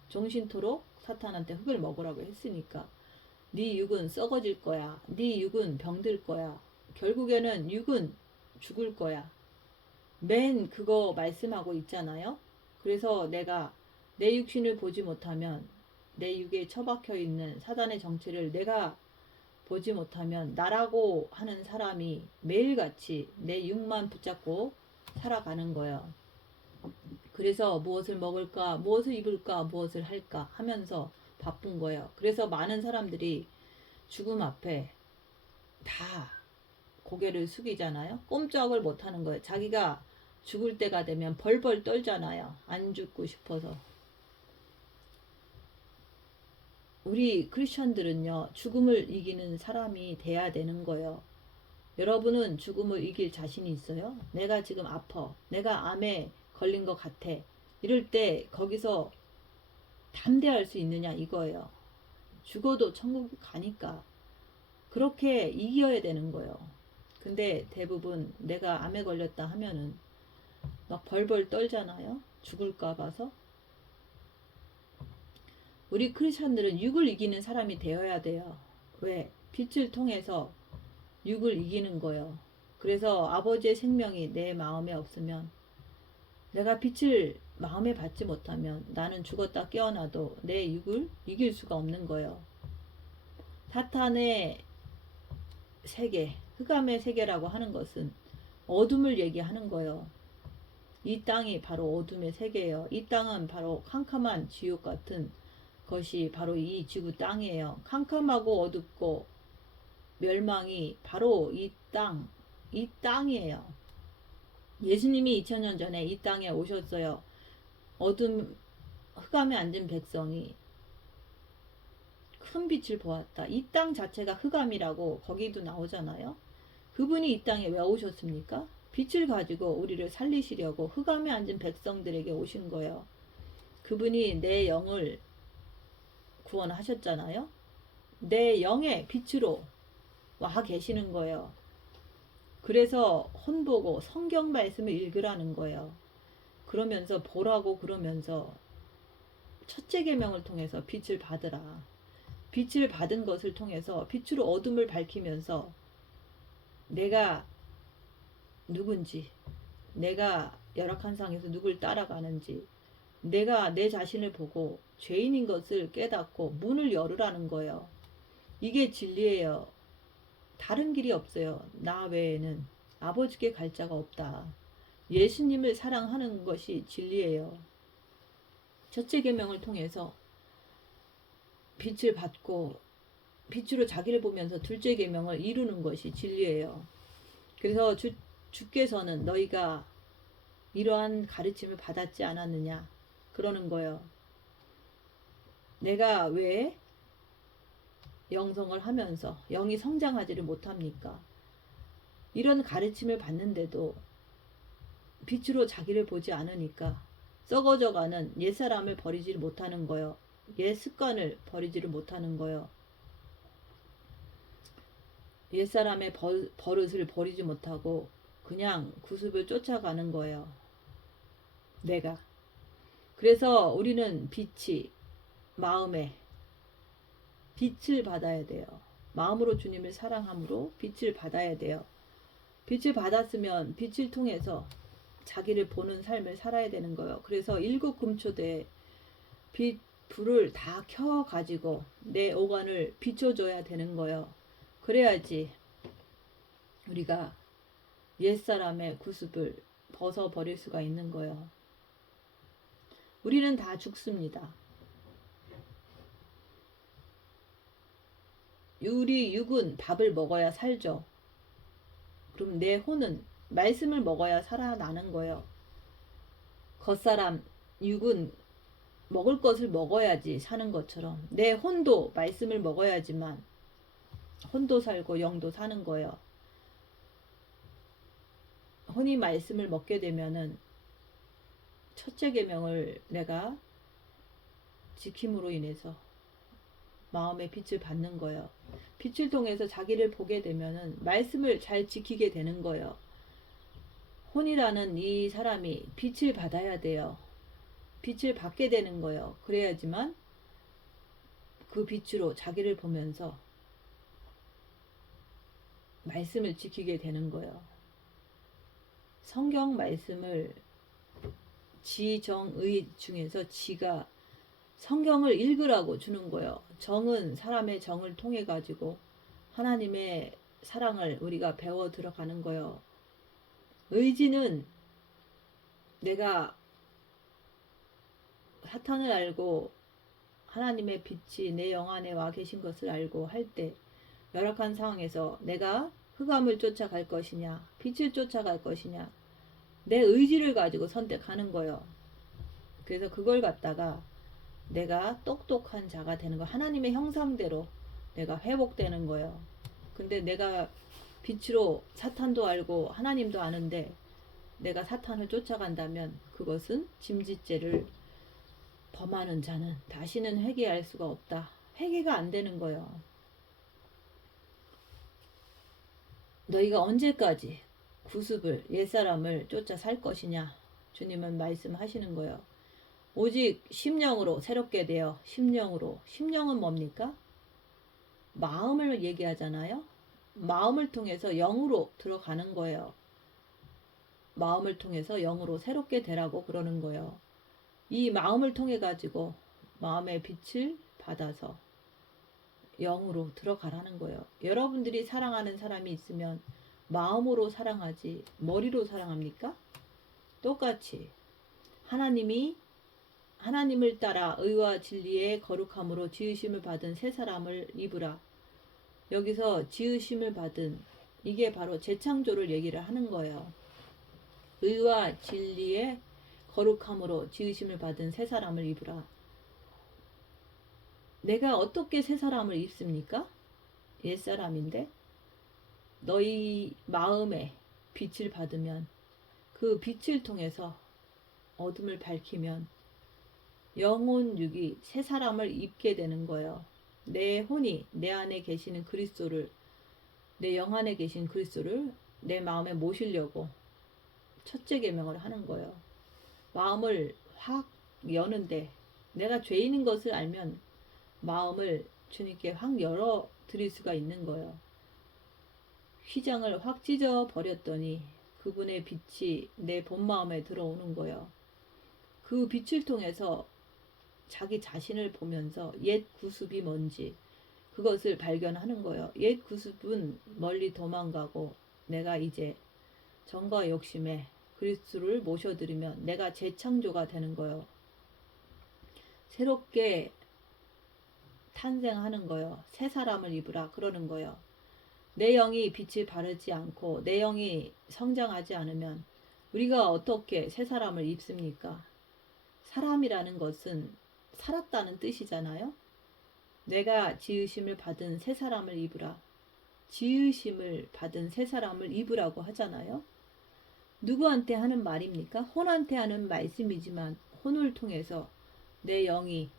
종신토록 사탄한테 흙을 먹으라고 했으니까 네 육은 썩어질 거야. 네 육은 병들 거야. 결국에는 육은 죽을 거야. 맨 그거 말씀하고 있잖아요. 그래서 내가 내 육신을 보지 못하면, 내 육에 처박혀 있는 사단의 정체를 내가 보지 못하면 나라고 하는 사람이 매일같이 내 육만 붙잡고 살아가는 거예요. 그래서 무엇을 먹을까, 무엇을 입을까, 무엇을 할까 하면서 바쁜 거예요. 그래서 많은 사람들이 죽음 앞에 다 고개를 숙이잖아요. 꼼짝을 못 하는 거예요. 자기가 죽을 때가 되면 벌벌 떨잖아요. 안 죽고 싶어서. 우리 크리스천들은요, 죽음을 이기는 사람이 돼야 되는 거예요. 여러분은 죽음을 이길 자신이 있어요? 내가 지금 아파. 내가 암에 걸린 것 같아. 이럴 때 거기서 담대할 수 있느냐 이거예요. 죽어도 천국 가니까. 그렇게 이겨야 되는 거예요. 근데 대부분 내가 암에 걸렸다 하면은 막 벌벌 떨잖아요. 죽을까 봐서. 우리 크리스천들은 육을 이기는 사람이 되어야 돼요. 왜? 빛을 통해서 육을 이기는 거예요. 그래서 아버지의 생명이 내 마음에 없으면, 내가 빛을 마음에 받지 못하면 나는 죽었다 깨어나도 내 육을 이길 수가 없는 거예요. 사탄의 세계, 흑암의 세계라고 하는 것은 어둠을 얘기하는 거예요. 이 땅이 바로 어둠의 세계예요. 이 땅은 바로 캄캄한 지옥 같은 것이 바로 이 지구 땅이에요. 캄캄하고 어둡고 멸망이 바로 이 땅이에요. 예수님이 2000년 전에 이 땅에 오셨어요. 어둠, 흑암에 앉은 백성이 큰 빛을 보았다. 이 땅 자체가 흑암이라고 거기도 나오잖아요. 그분이 이 땅에 왜 오셨습니까? 빛을 가지고 우리를 살리시려고 흑암에 앉은 백성들에게 오신 거예요. 그분이 내 영을 구원하셨잖아요. 내 영의 빛으로 와 계시는 거예요. 그래서 혼보고 성경 말씀을 읽으라는 거예요. 그러면서 보라고, 그러면서 첫째 계명을 통해서 빛을 받으라. 빛을 받은 것을 통해서 빛으로 어둠을 밝히면서 내가 누군지, 내가 열악한 상에서 누굴 따라가는지, 내가 내 자신을 보고 죄인인 것을 깨닫고 문을 열으라는 거예요. 이게 진리예요. 다른 길이 없어요. 나 외에는 아버지께 갈 자가 없다. 예수님을 사랑하는 것이 진리예요. 첫째 계명을 통해서 빛을 받고 빛으로 자기를 보면서 둘째 계명을 이루는 것이 진리예요. 그래서 주께서는 너희가 이러한 가르침을 받았지 않았느냐 그러는 거예요. 내가 왜 영성을 하면서 영이 성장하지를 못합니까? 이런 가르침을 받는데도 빛으로 자기를 보지 않으니까 썩어져가는 옛사람을 버리지를 못하는 거예요. 옛 습관을 버리지를 못하는 거예요. 옛사람의 버릇을 버리지 못하고 그냥 구습을 쫓아가는 거예요. 내가. 그래서 우리는 빛이 마음에 빛을 받아야 돼요. 마음으로 주님을 사랑함으로 빛을 받아야 돼요. 빛을 받았으면 빛을 통해서 자기를 보는 삶을 살아야 되는 거예요. 그래서 일곱 금초대에 불을 다 켜가지고 내 오간을 비춰줘야 되는 거예요. 그래야지 우리가 옛사람의 구습을 벗어버릴 수가 있는 거예요. 우리는 다 죽습니다. 우리 육은 밥을 먹어야 살죠. 그럼 내 혼은 말씀을 먹어야 살아나는 거예요. 겉사람 육은 먹을 것을 먹어야지 사는 것처럼 내 혼도 말씀을 먹어야지만 혼도 살고 영도 사는 거예요. 혼이 말씀을 먹게 되면은 첫째 계명을 내가 지킴으로 인해서 마음의 빛을 받는 거예요. 빛을 통해서 자기를 보게 되면은 말씀을 잘 지키게 되는 거예요. 혼이라는 이 사람이 빛을 받아야 돼요. 빛을 받게 되는 거예요. 그래야지만 그 빛으로 자기를 보면서 말씀을 지키게 되는 거예요. 성경 말씀을 지정의 중에서 지가 성경을 읽으라고 주는 거예요. 정은 사람의 정을 통해 가지고 하나님의 사랑을 우리가 배워 들어가는 거예요. 의지는 내가 사탄을 알고 하나님의 빛이 내 영 안에 와 계신 것을 알고 할 때 열악한 상황에서 내가 흑암을 쫓아갈 것이냐 빛을 쫓아갈 것이냐 내 의지를 가지고 선택하는 거예요. 그래서 그걸 갖다가 내가 똑똑한 자가 되는 거, 하나님의 형상대로 내가 회복되는 거예요. 근데 내가 빛으로 사탄도 알고 하나님도 아는데 내가 사탄을 쫓아간다면 그것은 짐짓죄를 범하는 자는 다시는 회개할 수가 없다. 회개가 안 되는 거예요. 너희가 언제까지 구습을 옛사람을 쫓아 살 것이냐 주님은 말씀하시는 거예요. 오직 심령으로 새롭게 되어 심령으로. 심령은 뭡니까? 마음을 얘기하잖아요. 마음을 통해서 영으로 들어가는 거예요. 마음을 통해서 영으로 새롭게 되라고 그러는 거예요. 이 마음을 통해 가지고 마음의 빛을 받아서 영으로 들어가라는 거예요. 여러분들이 사랑하는 사람이 있으면 마음으로 사랑하지 머리로 사랑합니까? 똑같이 하나님을 따라 의와 진리의 거룩함으로 지으심을 받은 새 사람을 입으라. 여기서 지으심을 받은, 이게 바로 재창조를 얘기를 하는 거예요. 의와 진리의 거룩함으로 지으심을 받은 새 사람을 입으라. 내가 어떻게 새 사람을 입습니까? 옛사람인데 너희 마음에 빛을 받으면, 그 빛을 통해서 어둠을 밝히면 영혼육이 새 사람을 입게 되는 거예요. 내 혼이 내 안에 계시는 그리스도를, 내 영 안에 계신 그리스도를 내 마음에 모시려고 첫째 계명을 하는 거예요. 마음을 확 여는데, 내가 죄인인 것을 알면 마음을 주님께 확 열어 드릴 수가 있는 거예요. 휘장을 확 찢어 버렸더니 그분의 빛이 내 본 마음에 들어오는 거예요. 그 빛을 통해서 자기 자신을 보면서 옛 구습이 뭔지 그것을 발견하는 거예요. 옛 구습은 멀리 도망가고 내가 이제 정과 욕심에 그리스도를 모셔드리면 내가 재창조가 되는 거예요. 새롭게 탄생하는 거예요. 새 사람을 입으라 그러는 거예요. 내 영이 빛을 바르지 않고 내 영이 성장하지 않으면 우리가 어떻게 새 사람을 입습니까? 사람이라는 것은 살았다는 뜻이잖아요. 내가 지으심을 받은 새 사람을 입으라. 지으심을 받은 새 사람을 입으라고 하잖아요. 누구한테 하는 말입니까? 혼한테 하는 말씀이지만 혼을 통해서 내 영이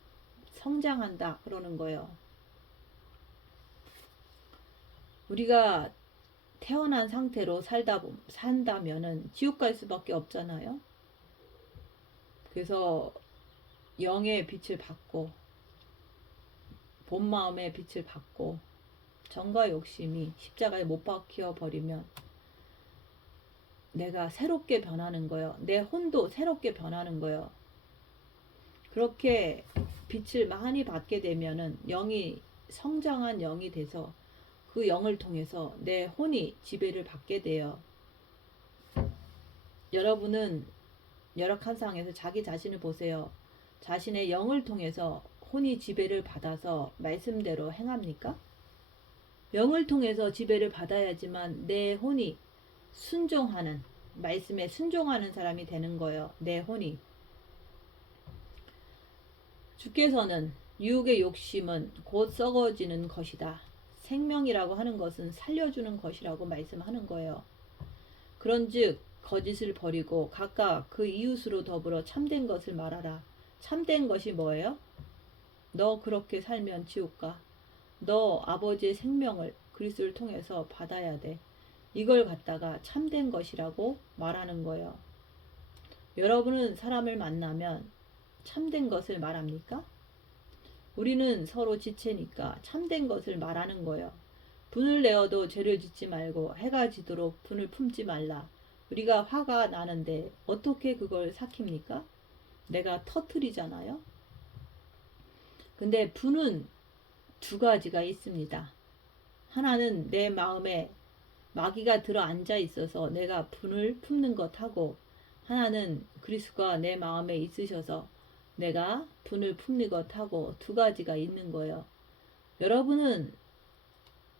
성장한다 그러는 거예요. 우리가 태어난 상태로 산다면은 지옥 갈 수밖에 없잖아요. 그래서 영의 빛을 받고 본 마음의 빛을 받고 정과 욕심이 십자가에 못 박혀 버리면 내가 새롭게 변하는 거예요. 내 혼도 새롭게 변하는 거예요. 그렇게 빛을 많이 받게 되면은 영이 성장한 영이 돼서 그 영을 통해서 내 혼이 지배를 받게 돼요. 여러분은 열악한 상황에서 자기 자신을 보세요. 자신의 영을 통해서 혼이 지배를 받아서 말씀대로 행합니까? 영을 통해서 지배를 받아야지만 내 혼이 순종하는, 말씀에 순종하는 사람이 되는 거예요. 내 혼이. 주께서는 유혹의 욕심은 곧 썩어지는 것이다. 생명이라고 하는 것은 살려주는 것이라고 말씀하는 거예요. 그런즉 거짓을 버리고 각각 그 이웃으로 더불어 참된 것을 말하라. 참된 것이 뭐예요? 너 그렇게 살면 지옥 가. 너 아버지의 생명을 그리스도를 통해서 받아야 돼. 이걸 갖다가 참된 것이라고 말하는 거예요. 여러분은 사람을 만나면 참된 것을 말합니까? 우리는 서로 지체니까 참된 것을 말하는 거예요. 분을 내어도 죄를 짓지 말고 해가 지도록 분을 품지 말라. 우리가 화가 나는데 어떻게 그걸 삭힙니까? 내가 터뜨리잖아요. 근데 분은 두 가지가 있습니다. 하나는 내 마음에 마귀가 들어 앉아 있어서 내가 분을 품는 것하고, 하나는 그리스도가 내 마음에 있으셔서 내가 분을 품는 것하고 두 가지가 있는 거예요. 여러분은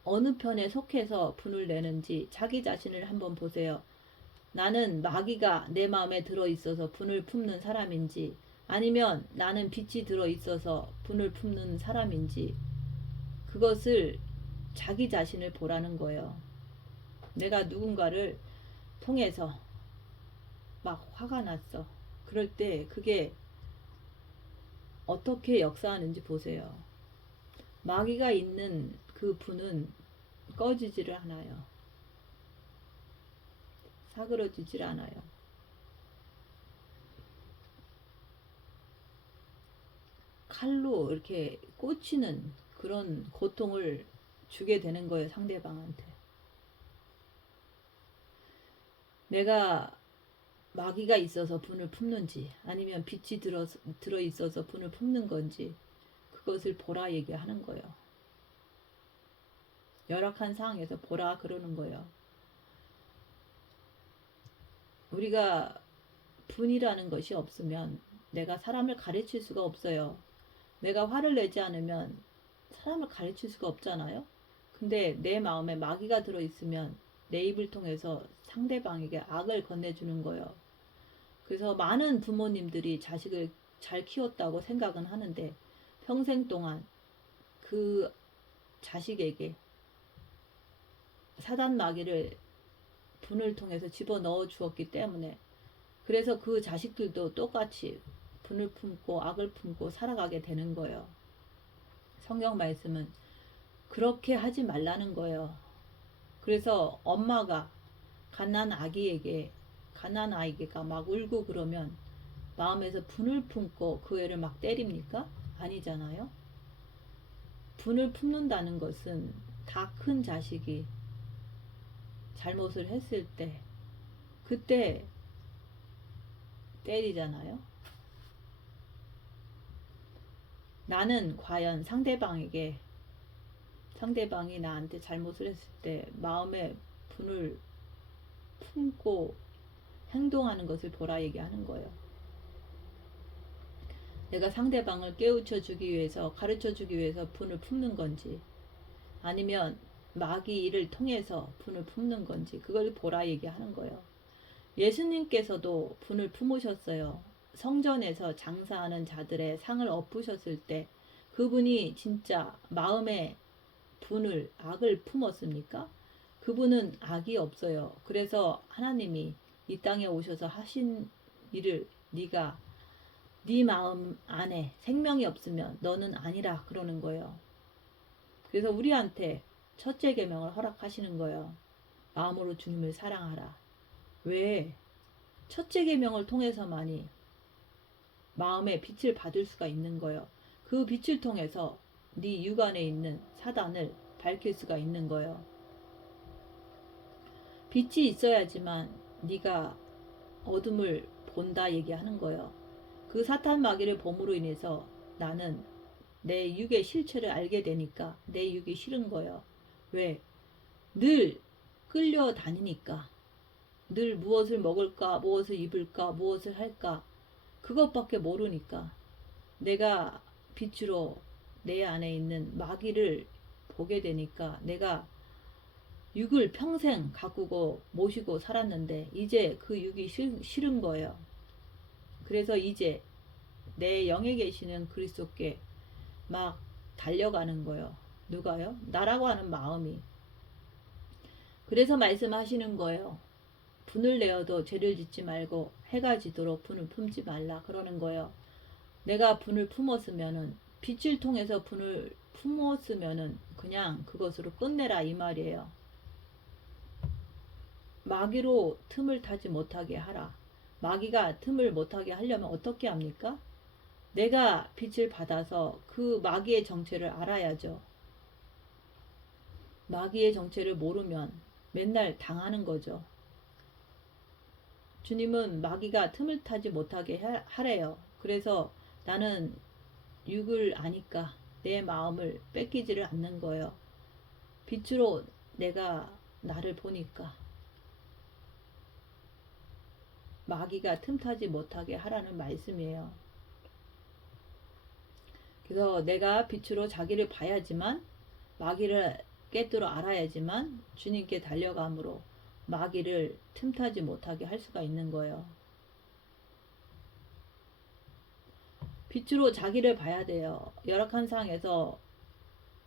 어느 편에 속해서 분을 내는지 자기 자신을 한번 보세요. 나는 마귀가 내 마음에 들어 있어서 분을 품는 사람인지, 아니면 나는 빛이 들어 있어서 분을 품는 사람인지, 그것을 자기 자신을 보라는 거예요. 내가 누군가를 통해서 막 화가 났어. 그럴 때 그게 어떻게 역사하는지 보세요. 마귀가 있는 그 분은 꺼지지를 않아요. 사그러지질 않아요. 칼로 이렇게 꽂히는 그런 고통을 주게 되는 거예요, 상대방한테. 내가 마귀가 있어서 분을 품는지 아니면 빛이 들어 있어서 분을 품는 건지 그것을 보라 얘기하는 거예요. 열악한 상황에서 보라 그러는 거예요. 우리가 분이라는 것이 없으면 내가 사람을 가르칠 수가 없어요. 내가 화를 내지 않으면 사람을 가르칠 수가 없잖아요. 근데 내 마음에 마귀가 들어있으면 내 입을 통해서 상대방에게 악을 건네주는 거예요. 그래서 많은 부모님들이 자식을 잘 키웠다고 생각은 하는데 평생 동안 그 자식에게 사단 마귀를 분을 통해서 집어넣어 주었기 때문에 그래서 그 자식들도 똑같이 분을 품고 악을 품고 살아가게 되는 거예요. 성경 말씀은 그렇게 하지 말라는 거예요. 그래서 엄마가 갓난 아이가 막 울고 그러면 마음에서 분을 품고 그 애를 막 때립니까? 아니잖아요. 분을 품는다는 것은 다 큰 자식이 잘못을 했을 때 그때 때리잖아요. 나는 과연 상대방이 나한테 잘못을 했을 때 마음에 분을 품고 행동하는 것을 보라 얘기하는 거예요. 내가 상대방을 깨우쳐 주기 위해서 가르쳐 주기 위해서 분을 품는 건지 아니면 마귀 일을 통해서 분을 품는 건지 그걸 보라 얘기하는 거예요. 예수님께서도 분을 품으셨어요. 성전에서 장사하는 자들의 상을 엎으셨을 때 그분이 진짜 마음에 악을 품었습니까? 그분은 악이 없어요. 그래서 하나님이 이 땅에 오셔서 하신 일을 네가 네 마음 안에 생명이 없으면 너는 아니라 그러는 거예요. 그래서 우리한테 첫째 계명을 허락하시는 거예요. 마음으로 주님을 사랑하라. 왜? 첫째 계명을 통해서만이 마음의 빛을 받을 수가 있는 거예요. 그 빛을 통해서 네 육안에 있는 사단을 밝힐 수가 있는 거예요. 빛이 있어야지만 네가 어둠을 본다 얘기하는 거예요. 그 사탄 마귀를 봄으로 인해서 나는 내 육의 실체를 알게 되니까 내 육이 싫은 거예요. 왜? 늘 끌려다니니까. 늘 무엇을 먹을까, 무엇을 입을까, 무엇을 할까 그것밖에 모르니까 내가 빛으로 내 안에 있는 마귀를 보게 되니까 내가 육을 평생 가꾸고 모시고 살았는데 이제 그 육이 싫은 거예요. 그래서 이제 내 영에 계시는 그리스도께 막 달려가는 거예요. 누가요? 나라고 하는 마음이. 그래서 말씀하시는 거예요. 분을 내어도 죄를 짓지 말고 해가 지도록 분을 품지 말라 그러는 거예요. 내가 분을 품었으면은 빛을 통해서 분을 품었으면은 그냥 그것으로 끝내라 이 말이에요. 마귀로 틈을 타지 못하게 하라. 마귀가 틈을 못하게 하려면 어떻게 합니까? 내가 빛을 받아서 그 마귀의 정체를 알아야죠. 마귀의 정체를 모르면 맨날 당하는 거죠. 주님은 마귀가 틈을 타지 못하게 하래요. 그래서 나는 육을 아니까 내 마음을 뺏기지를 않는 거예요. 빛으로 내가 나를 보니까 마귀가 틈타지 못하게 하라는 말씀이에요. 그래서 내가 빛으로 자기를 봐야지만 마귀를 깨뜨려 알아야지만 주님께 달려감으로 마귀를 틈타지 못하게 할 수가 있는 거예요. 빛으로 자기를 봐야 돼요. 열악한 상황에서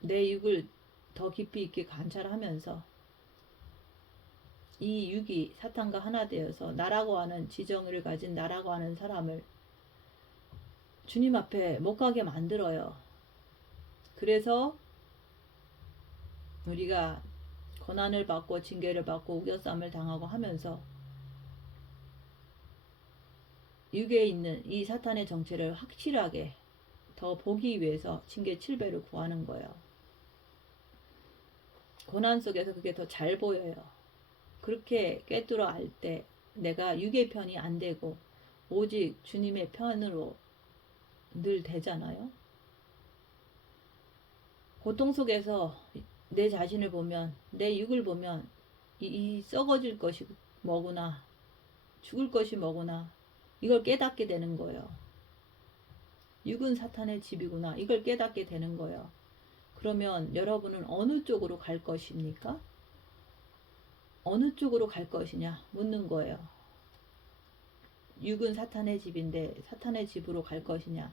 내 육을 더 깊이 있게 관찰하면서 이 육이 사탄과 하나 되어서 나라고 하는 지정을 가진 나라고 하는 사람을 주님 앞에 못 가게 만들어요. 그래서 우리가 고난을 받고 징계를 받고 우겨쌈을 당하고 하면서 육에 있는 이 사탄의 정체를 확실하게 더 더 보기 위해서 징계 7배를 구하는 거예요. 고난 속에서 그게 더 잘 보여요. 그렇게 꿰뚫어 알 때 내가 육의 편이 안 되고 오직 주님의 편으로 늘 되잖아요. 고통 속에서 내 자신을 보면, 내 육을 보면 이 썩어질 것이 뭐구나, 죽을 것이 뭐구나, 이걸 깨닫게 되는 거예요. 육은 사탄의 집이구나, 이걸 깨닫게 되는 거예요. 그러면 여러분은 어느 쪽으로 갈 것입니까? 어느 쪽으로 갈 것이냐 묻는 거예요. 육은 사탄의 집인데 사탄의 집으로 갈 것이냐,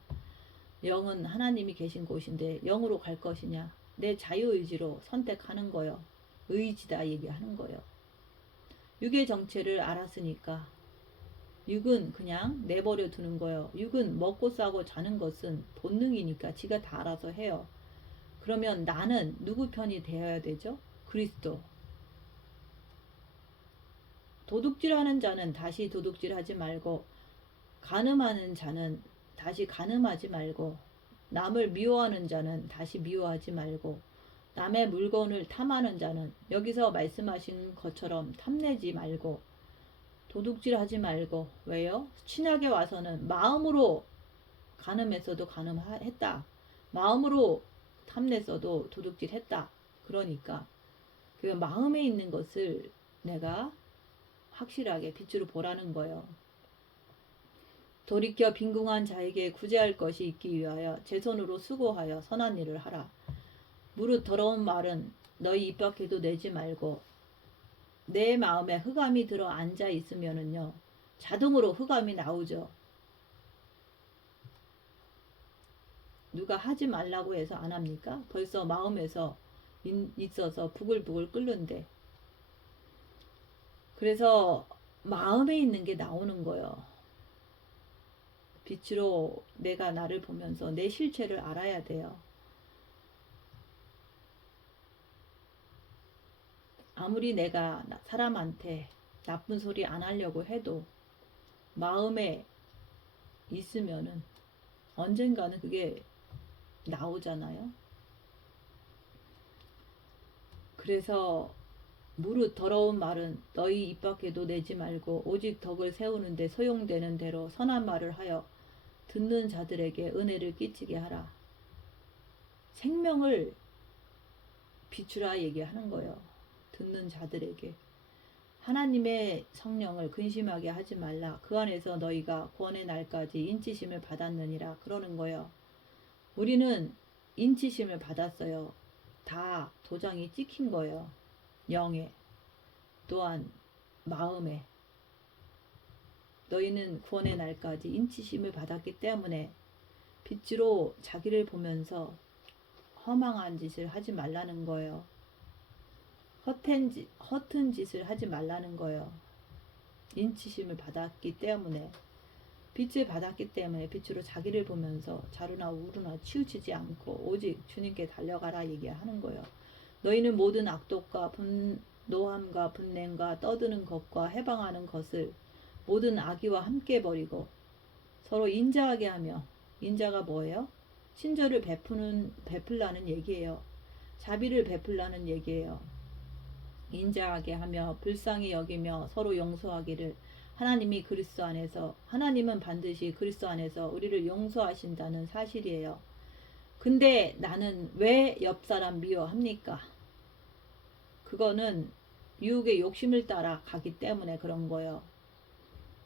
영은 하나님이 계신 곳인데 영으로 갈 것이냐, 내 자유의지로 선택하는 거예요. 의지다 얘기하는 거예요. 육의 정체를 알았으니까 육은 그냥 내버려 두는 거예요. 육은 먹고 싸고 자는 것은 본능이니까 지가 다 알아서 해요. 그러면 나는 누구 편이 되어야 되죠? 그리스도. 도둑질하는 자는 다시 도둑질하지 말고, 간음하는 자는 다시 간음하지 말고, 남을 미워하는 자는 다시 미워하지 말고, 남의 물건을 탐하는 자는 여기서 말씀하신 것처럼 탐내지 말고, 도둑질하지 말고. 왜요? 신약에 와서는 마음으로 간음했어도 간음했다, 마음으로 탐냈어도 도둑질했다. 그러니까 그 마음에 있는 것을 내가 확실하게 빛으로 보라는 거예요. 돌이켜 빈궁한 자에게 구제할 것이 있기 위하여 제 손으로 수고하여 선한 일을 하라. 무릇 더러운 말은 너희 입 밖에도 내지 말고, 내 마음에 흑암이 들어 앉아 있으면은요, 자동으로 흑암이 나오죠. 누가 하지 말라고 해서 안 합니까? 벌써 마음에서 있어서 부글부글 끓는데. 그래서 마음에 있는 게 나오는 거예요. 빛으로 내가 나를 보면서 내 실체를 알아야 돼요. 아무리 내가 사람한테 나쁜 소리 안 하려고 해도 마음에 있으면은 언젠가는 그게 나오잖아요. 그래서 무릇 더러운 말은 너희 입 밖에도 내지 말고 오직 덕을 세우는데 소용되는 대로 선한 말을 하여 듣는 자들에게 은혜를 끼치게 하라. 생명을 비추라 얘기하는 거예요. 듣는 자들에게. 하나님의 성령을 근심하게 하지 말라. 그 안에서 너희가 구원의 날까지 인치심을 받았느니라. 그러는 거예요. 우리는 인치심을 받았어요. 다 도장이 찍힌 거예요. 영에, 또한 마음에. 너희는 구원의 날까지 인치심을 받았기 때문에 빛으로 자기를 보면서 허망한 짓을 하지 말라는 거예요. 허튼 짓을 하지 말라는 거예요. 인치심을 받았기 때문에, 빛을 받았기 때문에 빛으로 자기를 보면서 좌루나 우루나 치우치지 않고 오직 주님께 달려가라 얘기하는 거예요. 너희는 모든 악독과 노함과 분냄과 떠드는 것과 해방하는 것을 모든 악의와 함께 버리고 서로 인자하게 하며. 인자가 뭐예요? 친절을 베풀라는 얘기예요. 자비를 베풀라는 얘기예요. 인자하게 하며 불쌍히 여기며 서로 용서하기를, 하나님이 그리스도 안에서, 하나님은 반드시 그리스도 안에서 우리를 용서하신다는 사실이에요. 근데 나는 왜 옆 사람 미워합니까? 그거는 유혹의 욕심을 따라 가기 때문에 그런 거예요.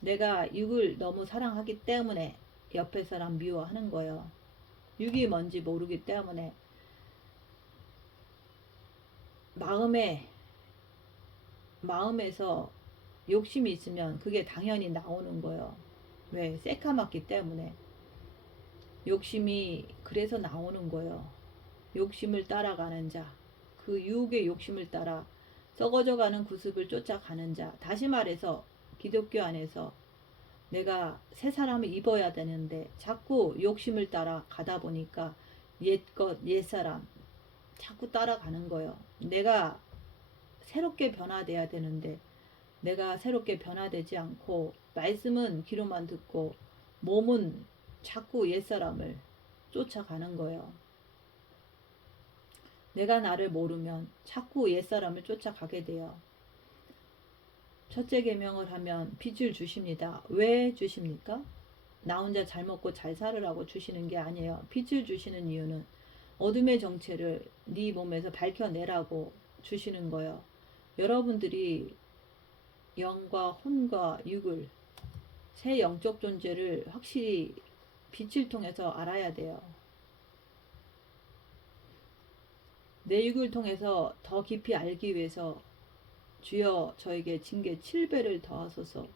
내가 육을 너무 사랑하기 때문에 옆에 사람 미워하는 거예요. 육이 뭔지 모르기 때문에. 마음에서 욕심이 있으면 그게 당연히 나오는 거예요. 왜? 새까맣기 때문에. 욕심이 그래서 나오는 거예요. 욕심을 따라가는 자, 그 유혹의 욕심을 따라 썩어져가는 구습을 쫓아가는 자. 다시 말해서 기독교 안에서 내가 새 사람을 입어야 되는데 자꾸 욕심을 따라 가다 보니까 옛사람 자꾸 따라가는 거예요. 내가 새롭게 변화돼야 되는데 내가 새롭게 변화되지 않고, 말씀은 귀로만 듣고 몸은 자꾸 옛사람을 쫓아가는 거예요. 내가 나를 모르면 자꾸 옛사람을 쫓아가게 돼요. 첫째 계명을 하면 빚을 주십니다. 왜 주십니까? 나 혼자 잘 먹고 잘 살으라고 주시는 게 아니에요. 빚을 주시는 이유는 어둠의 정체를 네 몸에서 밝혀내라고 주시는 거예요. 여러분들이 영과 혼과 육을, 새 영적 존재를 확실히 빛을 통해서 알아야 돼요. 내 육을 통해서 더 깊이 알기 위해서 주여 저에게 징계 7배를 더하소서,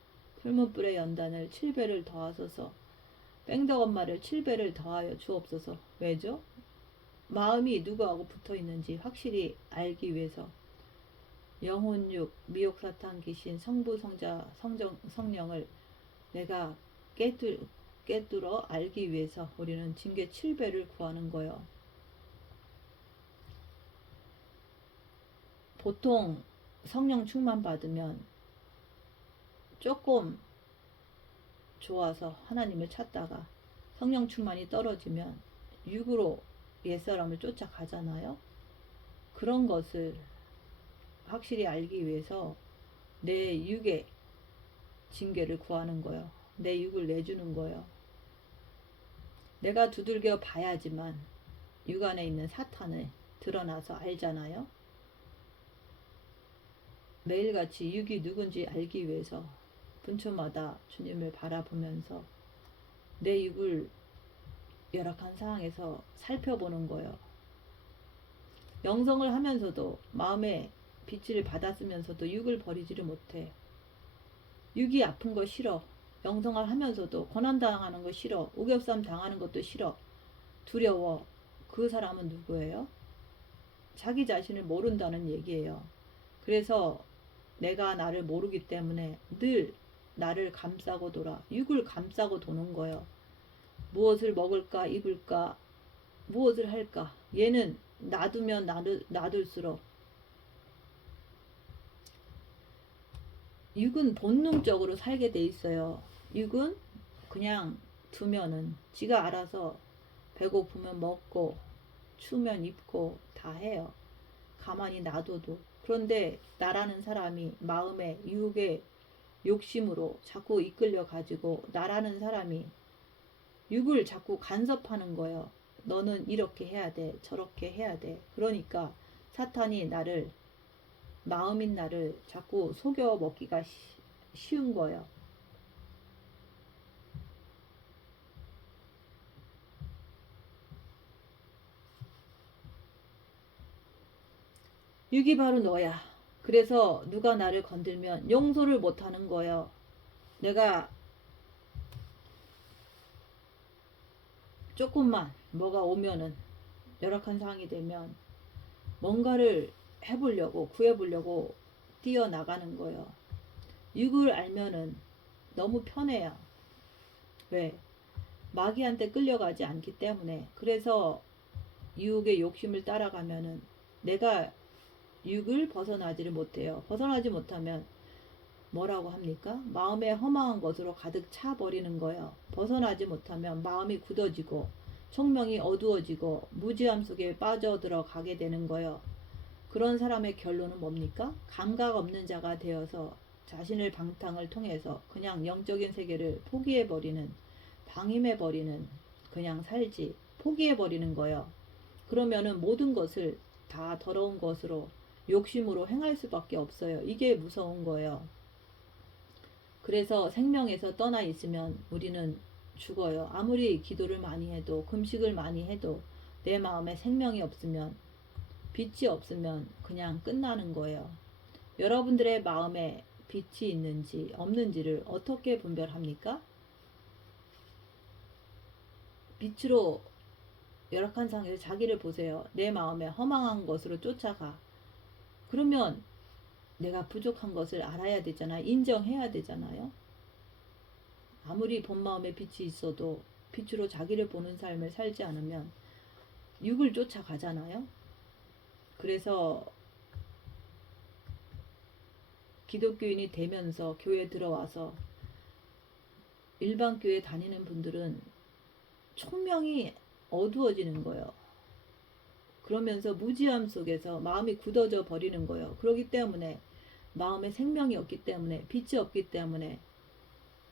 풀무불의 연단을 7배를 더하소서, 뺑덕엄마를 7배를 더하여 주옵소서. 왜죠? 마음이 누구하고 붙어 있는지 확실히 알기 위해서. 영혼육, 미혹, 사탄, 귀신, 성부, 성자, 성령을 내가 깨뚫어 알기 위해서 우리는 징계 7배를 구하는 거예요. 보통 성령 충만 받으면 조금 좋아서 하나님을 찾다가 성령 충만이 떨어지면 육으로 옛사람을 쫓아가잖아요. 그런 것을 확실히 알기 위해서 내 육의 징계를 구하는 거예요. 내 육을 내주는 거예요. 내가 두들겨 봐야지만 육 안에 있는 사탄을 드러나서 알잖아요. 매일같이 육이 누군지 알기 위해서 분초마다 주님을 바라보면서 내 육을 열악한 상황에서 살펴보는 거예요. 영성을 하면서도 마음에 빛을 받았으면서도 육을 버리지를 못해. 육이 아픈 거 싫어. 영성을 하면서도 고난당하는 거 싫어. 우겹삼 당하는 것도 싫어. 두려워. 그 사람은 누구예요? 자기 자신을 모른다는 얘기예요. 그래서 내가 나를 모르기 때문에 늘 나를 감싸고 돌아. 육을 감싸고 도는 거예요. 무엇을 먹을까 입을까 무엇을 할까. 얘는 놔두면 놔둘수록 육은 본능적으로 살게 돼 있어요. 육은 그냥 두면은 지가 알아서 배고프면 먹고 추우면 입고 다 해요. 가만히 놔둬도. 그런데 나라는 사람이 마음에 육의 욕심으로 자꾸 이끌려 가지고 나라는 사람이 육을 자꾸 간섭하는 거예요. 너는 이렇게 해야 돼. 저렇게 해야 돼. 그러니까 사탄이 나를 마음인 나를 자꾸 속여 먹기가 쉬운 거예요. 육이 바로 너야. 그래서 누가 나를 건들면 용서를 못하는 거예요. 내가 조금만 뭐가 오면은 열악한 상황이 되면 뭔가를 해보려고 구해보려고 뛰어나가는 거예요. 육을 알면은 너무 편해요. 왜? 마귀한테 끌려가지 않기 때문에. 그래서 유혹의 욕심을 따라가면은 내가 육을 벗어나지를 못해요. 벗어나지 못하면 뭐라고 합니까? 마음에 허망한 것으로 가득 차버리는 거예요. 벗어나지 못하면 마음이 굳어지고 총명이 어두워지고 무지함 속에 빠져들어가게 되는 거예요. 그런 사람의 결론은 뭡니까? 감각 없는 자가 되어서 자신을 방탕을 통해서 그냥 영적인 세계를 포기해버리는, 방임해버리는, 그냥 살지 포기해버리는 거예요. 그러면은 모든 것을 다 더러운 것으로 욕심으로 행할 수밖에 없어요. 이게 무서운 거예요. 그래서 생명에서 떠나 있으면 우리는 죽어요. 아무리 기도를 많이 해도 금식을 많이 해도 내 마음에 생명이 없으면 빛이 없으면 그냥 끝나는 거예요. 여러분들의 마음에 빛이 있는지 없는지를 어떻게 분별합니까? 빛으로 열악한 상황에서 자기를 보세요. 내 마음에 허망한 것으로 쫓아가. 그러면 내가 부족한 것을 알아야 되잖아요. 인정해야 되잖아요. 아무리 본 마음에 빛이 있어도 빛으로 자기를 보는 삶을 살지 않으면 육을 쫓아가잖아요. 그래서 기독교인이 되면서 교회에 들어와서 일반 교회 다니는 분들은 총명이 어두워지는 거예요. 그러면서 무지함 속에서 마음이 굳어져 버리는 거예요. 그렇기 때문에 마음에 생명이 없기 때문에, 빛이 없기 때문에,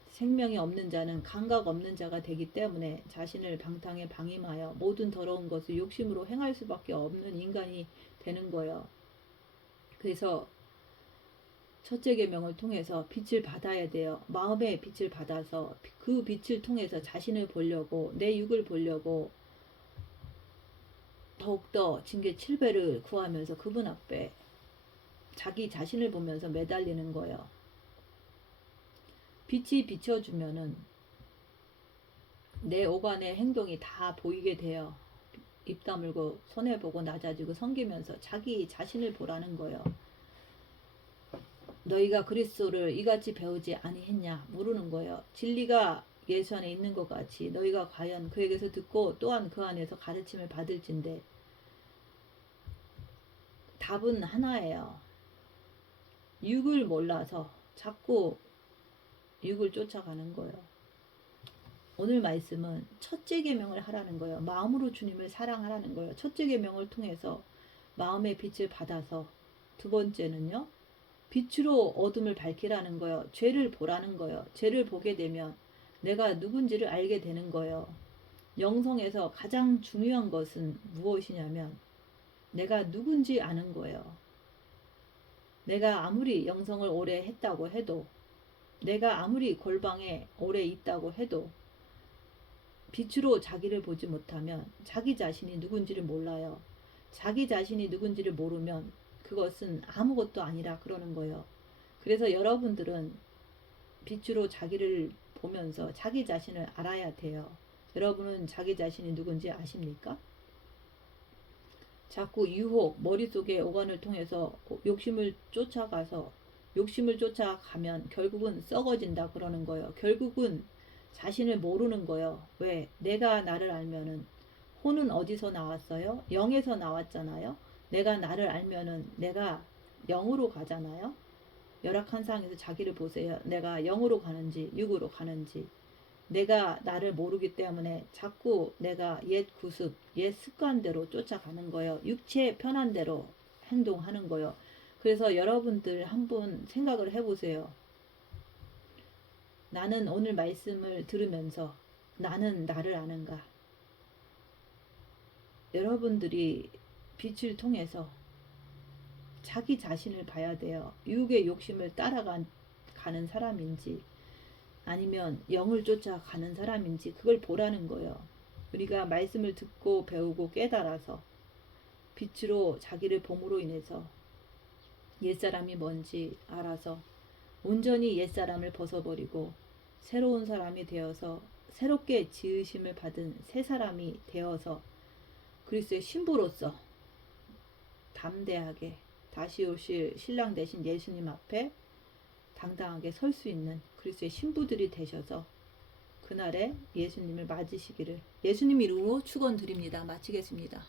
생명이 없는 자는 감각 없는 자가 되기 때문에 자신을 방탕에 방임하여 모든 더러운 것을 욕심으로 행할 수밖에 없는 인간이 되는 거예요. 그래서 첫째 계명을 통해서 빛을 받아야 돼요. 마음의 빛을 받아서 그 빛을 통해서 자신을 보려고, 내 육을 보려고 더욱더 징계 7배를 구하면서 그분 앞에 자기 자신을 보면서 매달리는 거예요. 빛이 비춰주면은 내 오간의 행동이 다 보이게 돼요. 입 다물고 손해보고 낮아지고 섬기면서 자기 자신을 보라는 거예요. 너희가 그리스도를 이같이 배우지 아니했냐 물으는 거예요. 진리가 예수 안에 있는 것 같이 너희가 과연 그에게서 듣고 또한 그 안에서 가르침을 받을진데, 답은 하나예요. 육을 몰라서 자꾸 육을 쫓아가는 거예요. 오늘 말씀은 첫째 계명을 하라는 거예요. 마음으로 주님을 사랑하라는 거예요. 첫째 계명을 통해서 마음의 빛을 받아서, 두 번째는요, 빛으로 어둠을 밝히라는 거예요. 죄를 보라는 거예요. 죄를 보게 되면 내가 누군지를 알게 되는 거예요. 영성에서 가장 중요한 것은 무엇이냐면 내가 누군지 아는 거예요. 내가 아무리 영성을 오래 했다고 해도, 내가 아무리 골방에 오래 있다고 해도 빛으로 자기를 보지 못하면 자기 자신이 누군지를 몰라요. 자기 자신이 누군지를 모르면 그것은 아무것도 아니라 그러는 거예요. 그래서 여러분들은 빛으로 자기를 보면서 자기 자신을 알아야 돼요. 여러분은 자기 자신이 누군지 아십니까? 자꾸 유혹, 머릿속에 오간을 통해서 욕심을 쫓아가면 결국은 썩어진다 그러는 거예요. 결국은 자신을 모르는 거예요. 왜? 내가 나를 알면은, 혼은 어디서 나왔어요? 영에서 나왔잖아요. 내가 나를 알면은 내가 영으로 가잖아요. 열악한 상황에서 자기를 보세요. 내가 영으로 가는지 육으로 가는지. 내가 나를 모르기 때문에 자꾸 내가 옛 구습, 옛 습관대로 쫓아가는 거예요. 육체 편한 대로 행동하는 거예요. 그래서 여러분들 한번 생각을 해보세요. 나는 오늘 말씀을 들으면서 나는 나를 아는가? 여러분들이 빛을 통해서 자기 자신을 봐야 돼요. 육의 욕심을 따라가는 사람인지 아니면 영을 쫓아가는 사람인지 그걸 보라는 거예요. 우리가 말씀을 듣고 배우고 깨달아서 빛으로 자기를 봄으로 인해서 옛사람이 뭔지 알아서 온전히 옛사람을 벗어버리고 새로운 사람이 되어서 새롭게 지으심을 받은 새 사람이 되어서 그리스도의 신부로서 담대하게 다시 오실 신랑 되신 예수님 앞에 당당하게 설 수 있는 그리스도의 신부들이 되셔서 그날에 예수님을 맞으시기를 예수님 이름으로 축원드립니다. 마치겠습니다.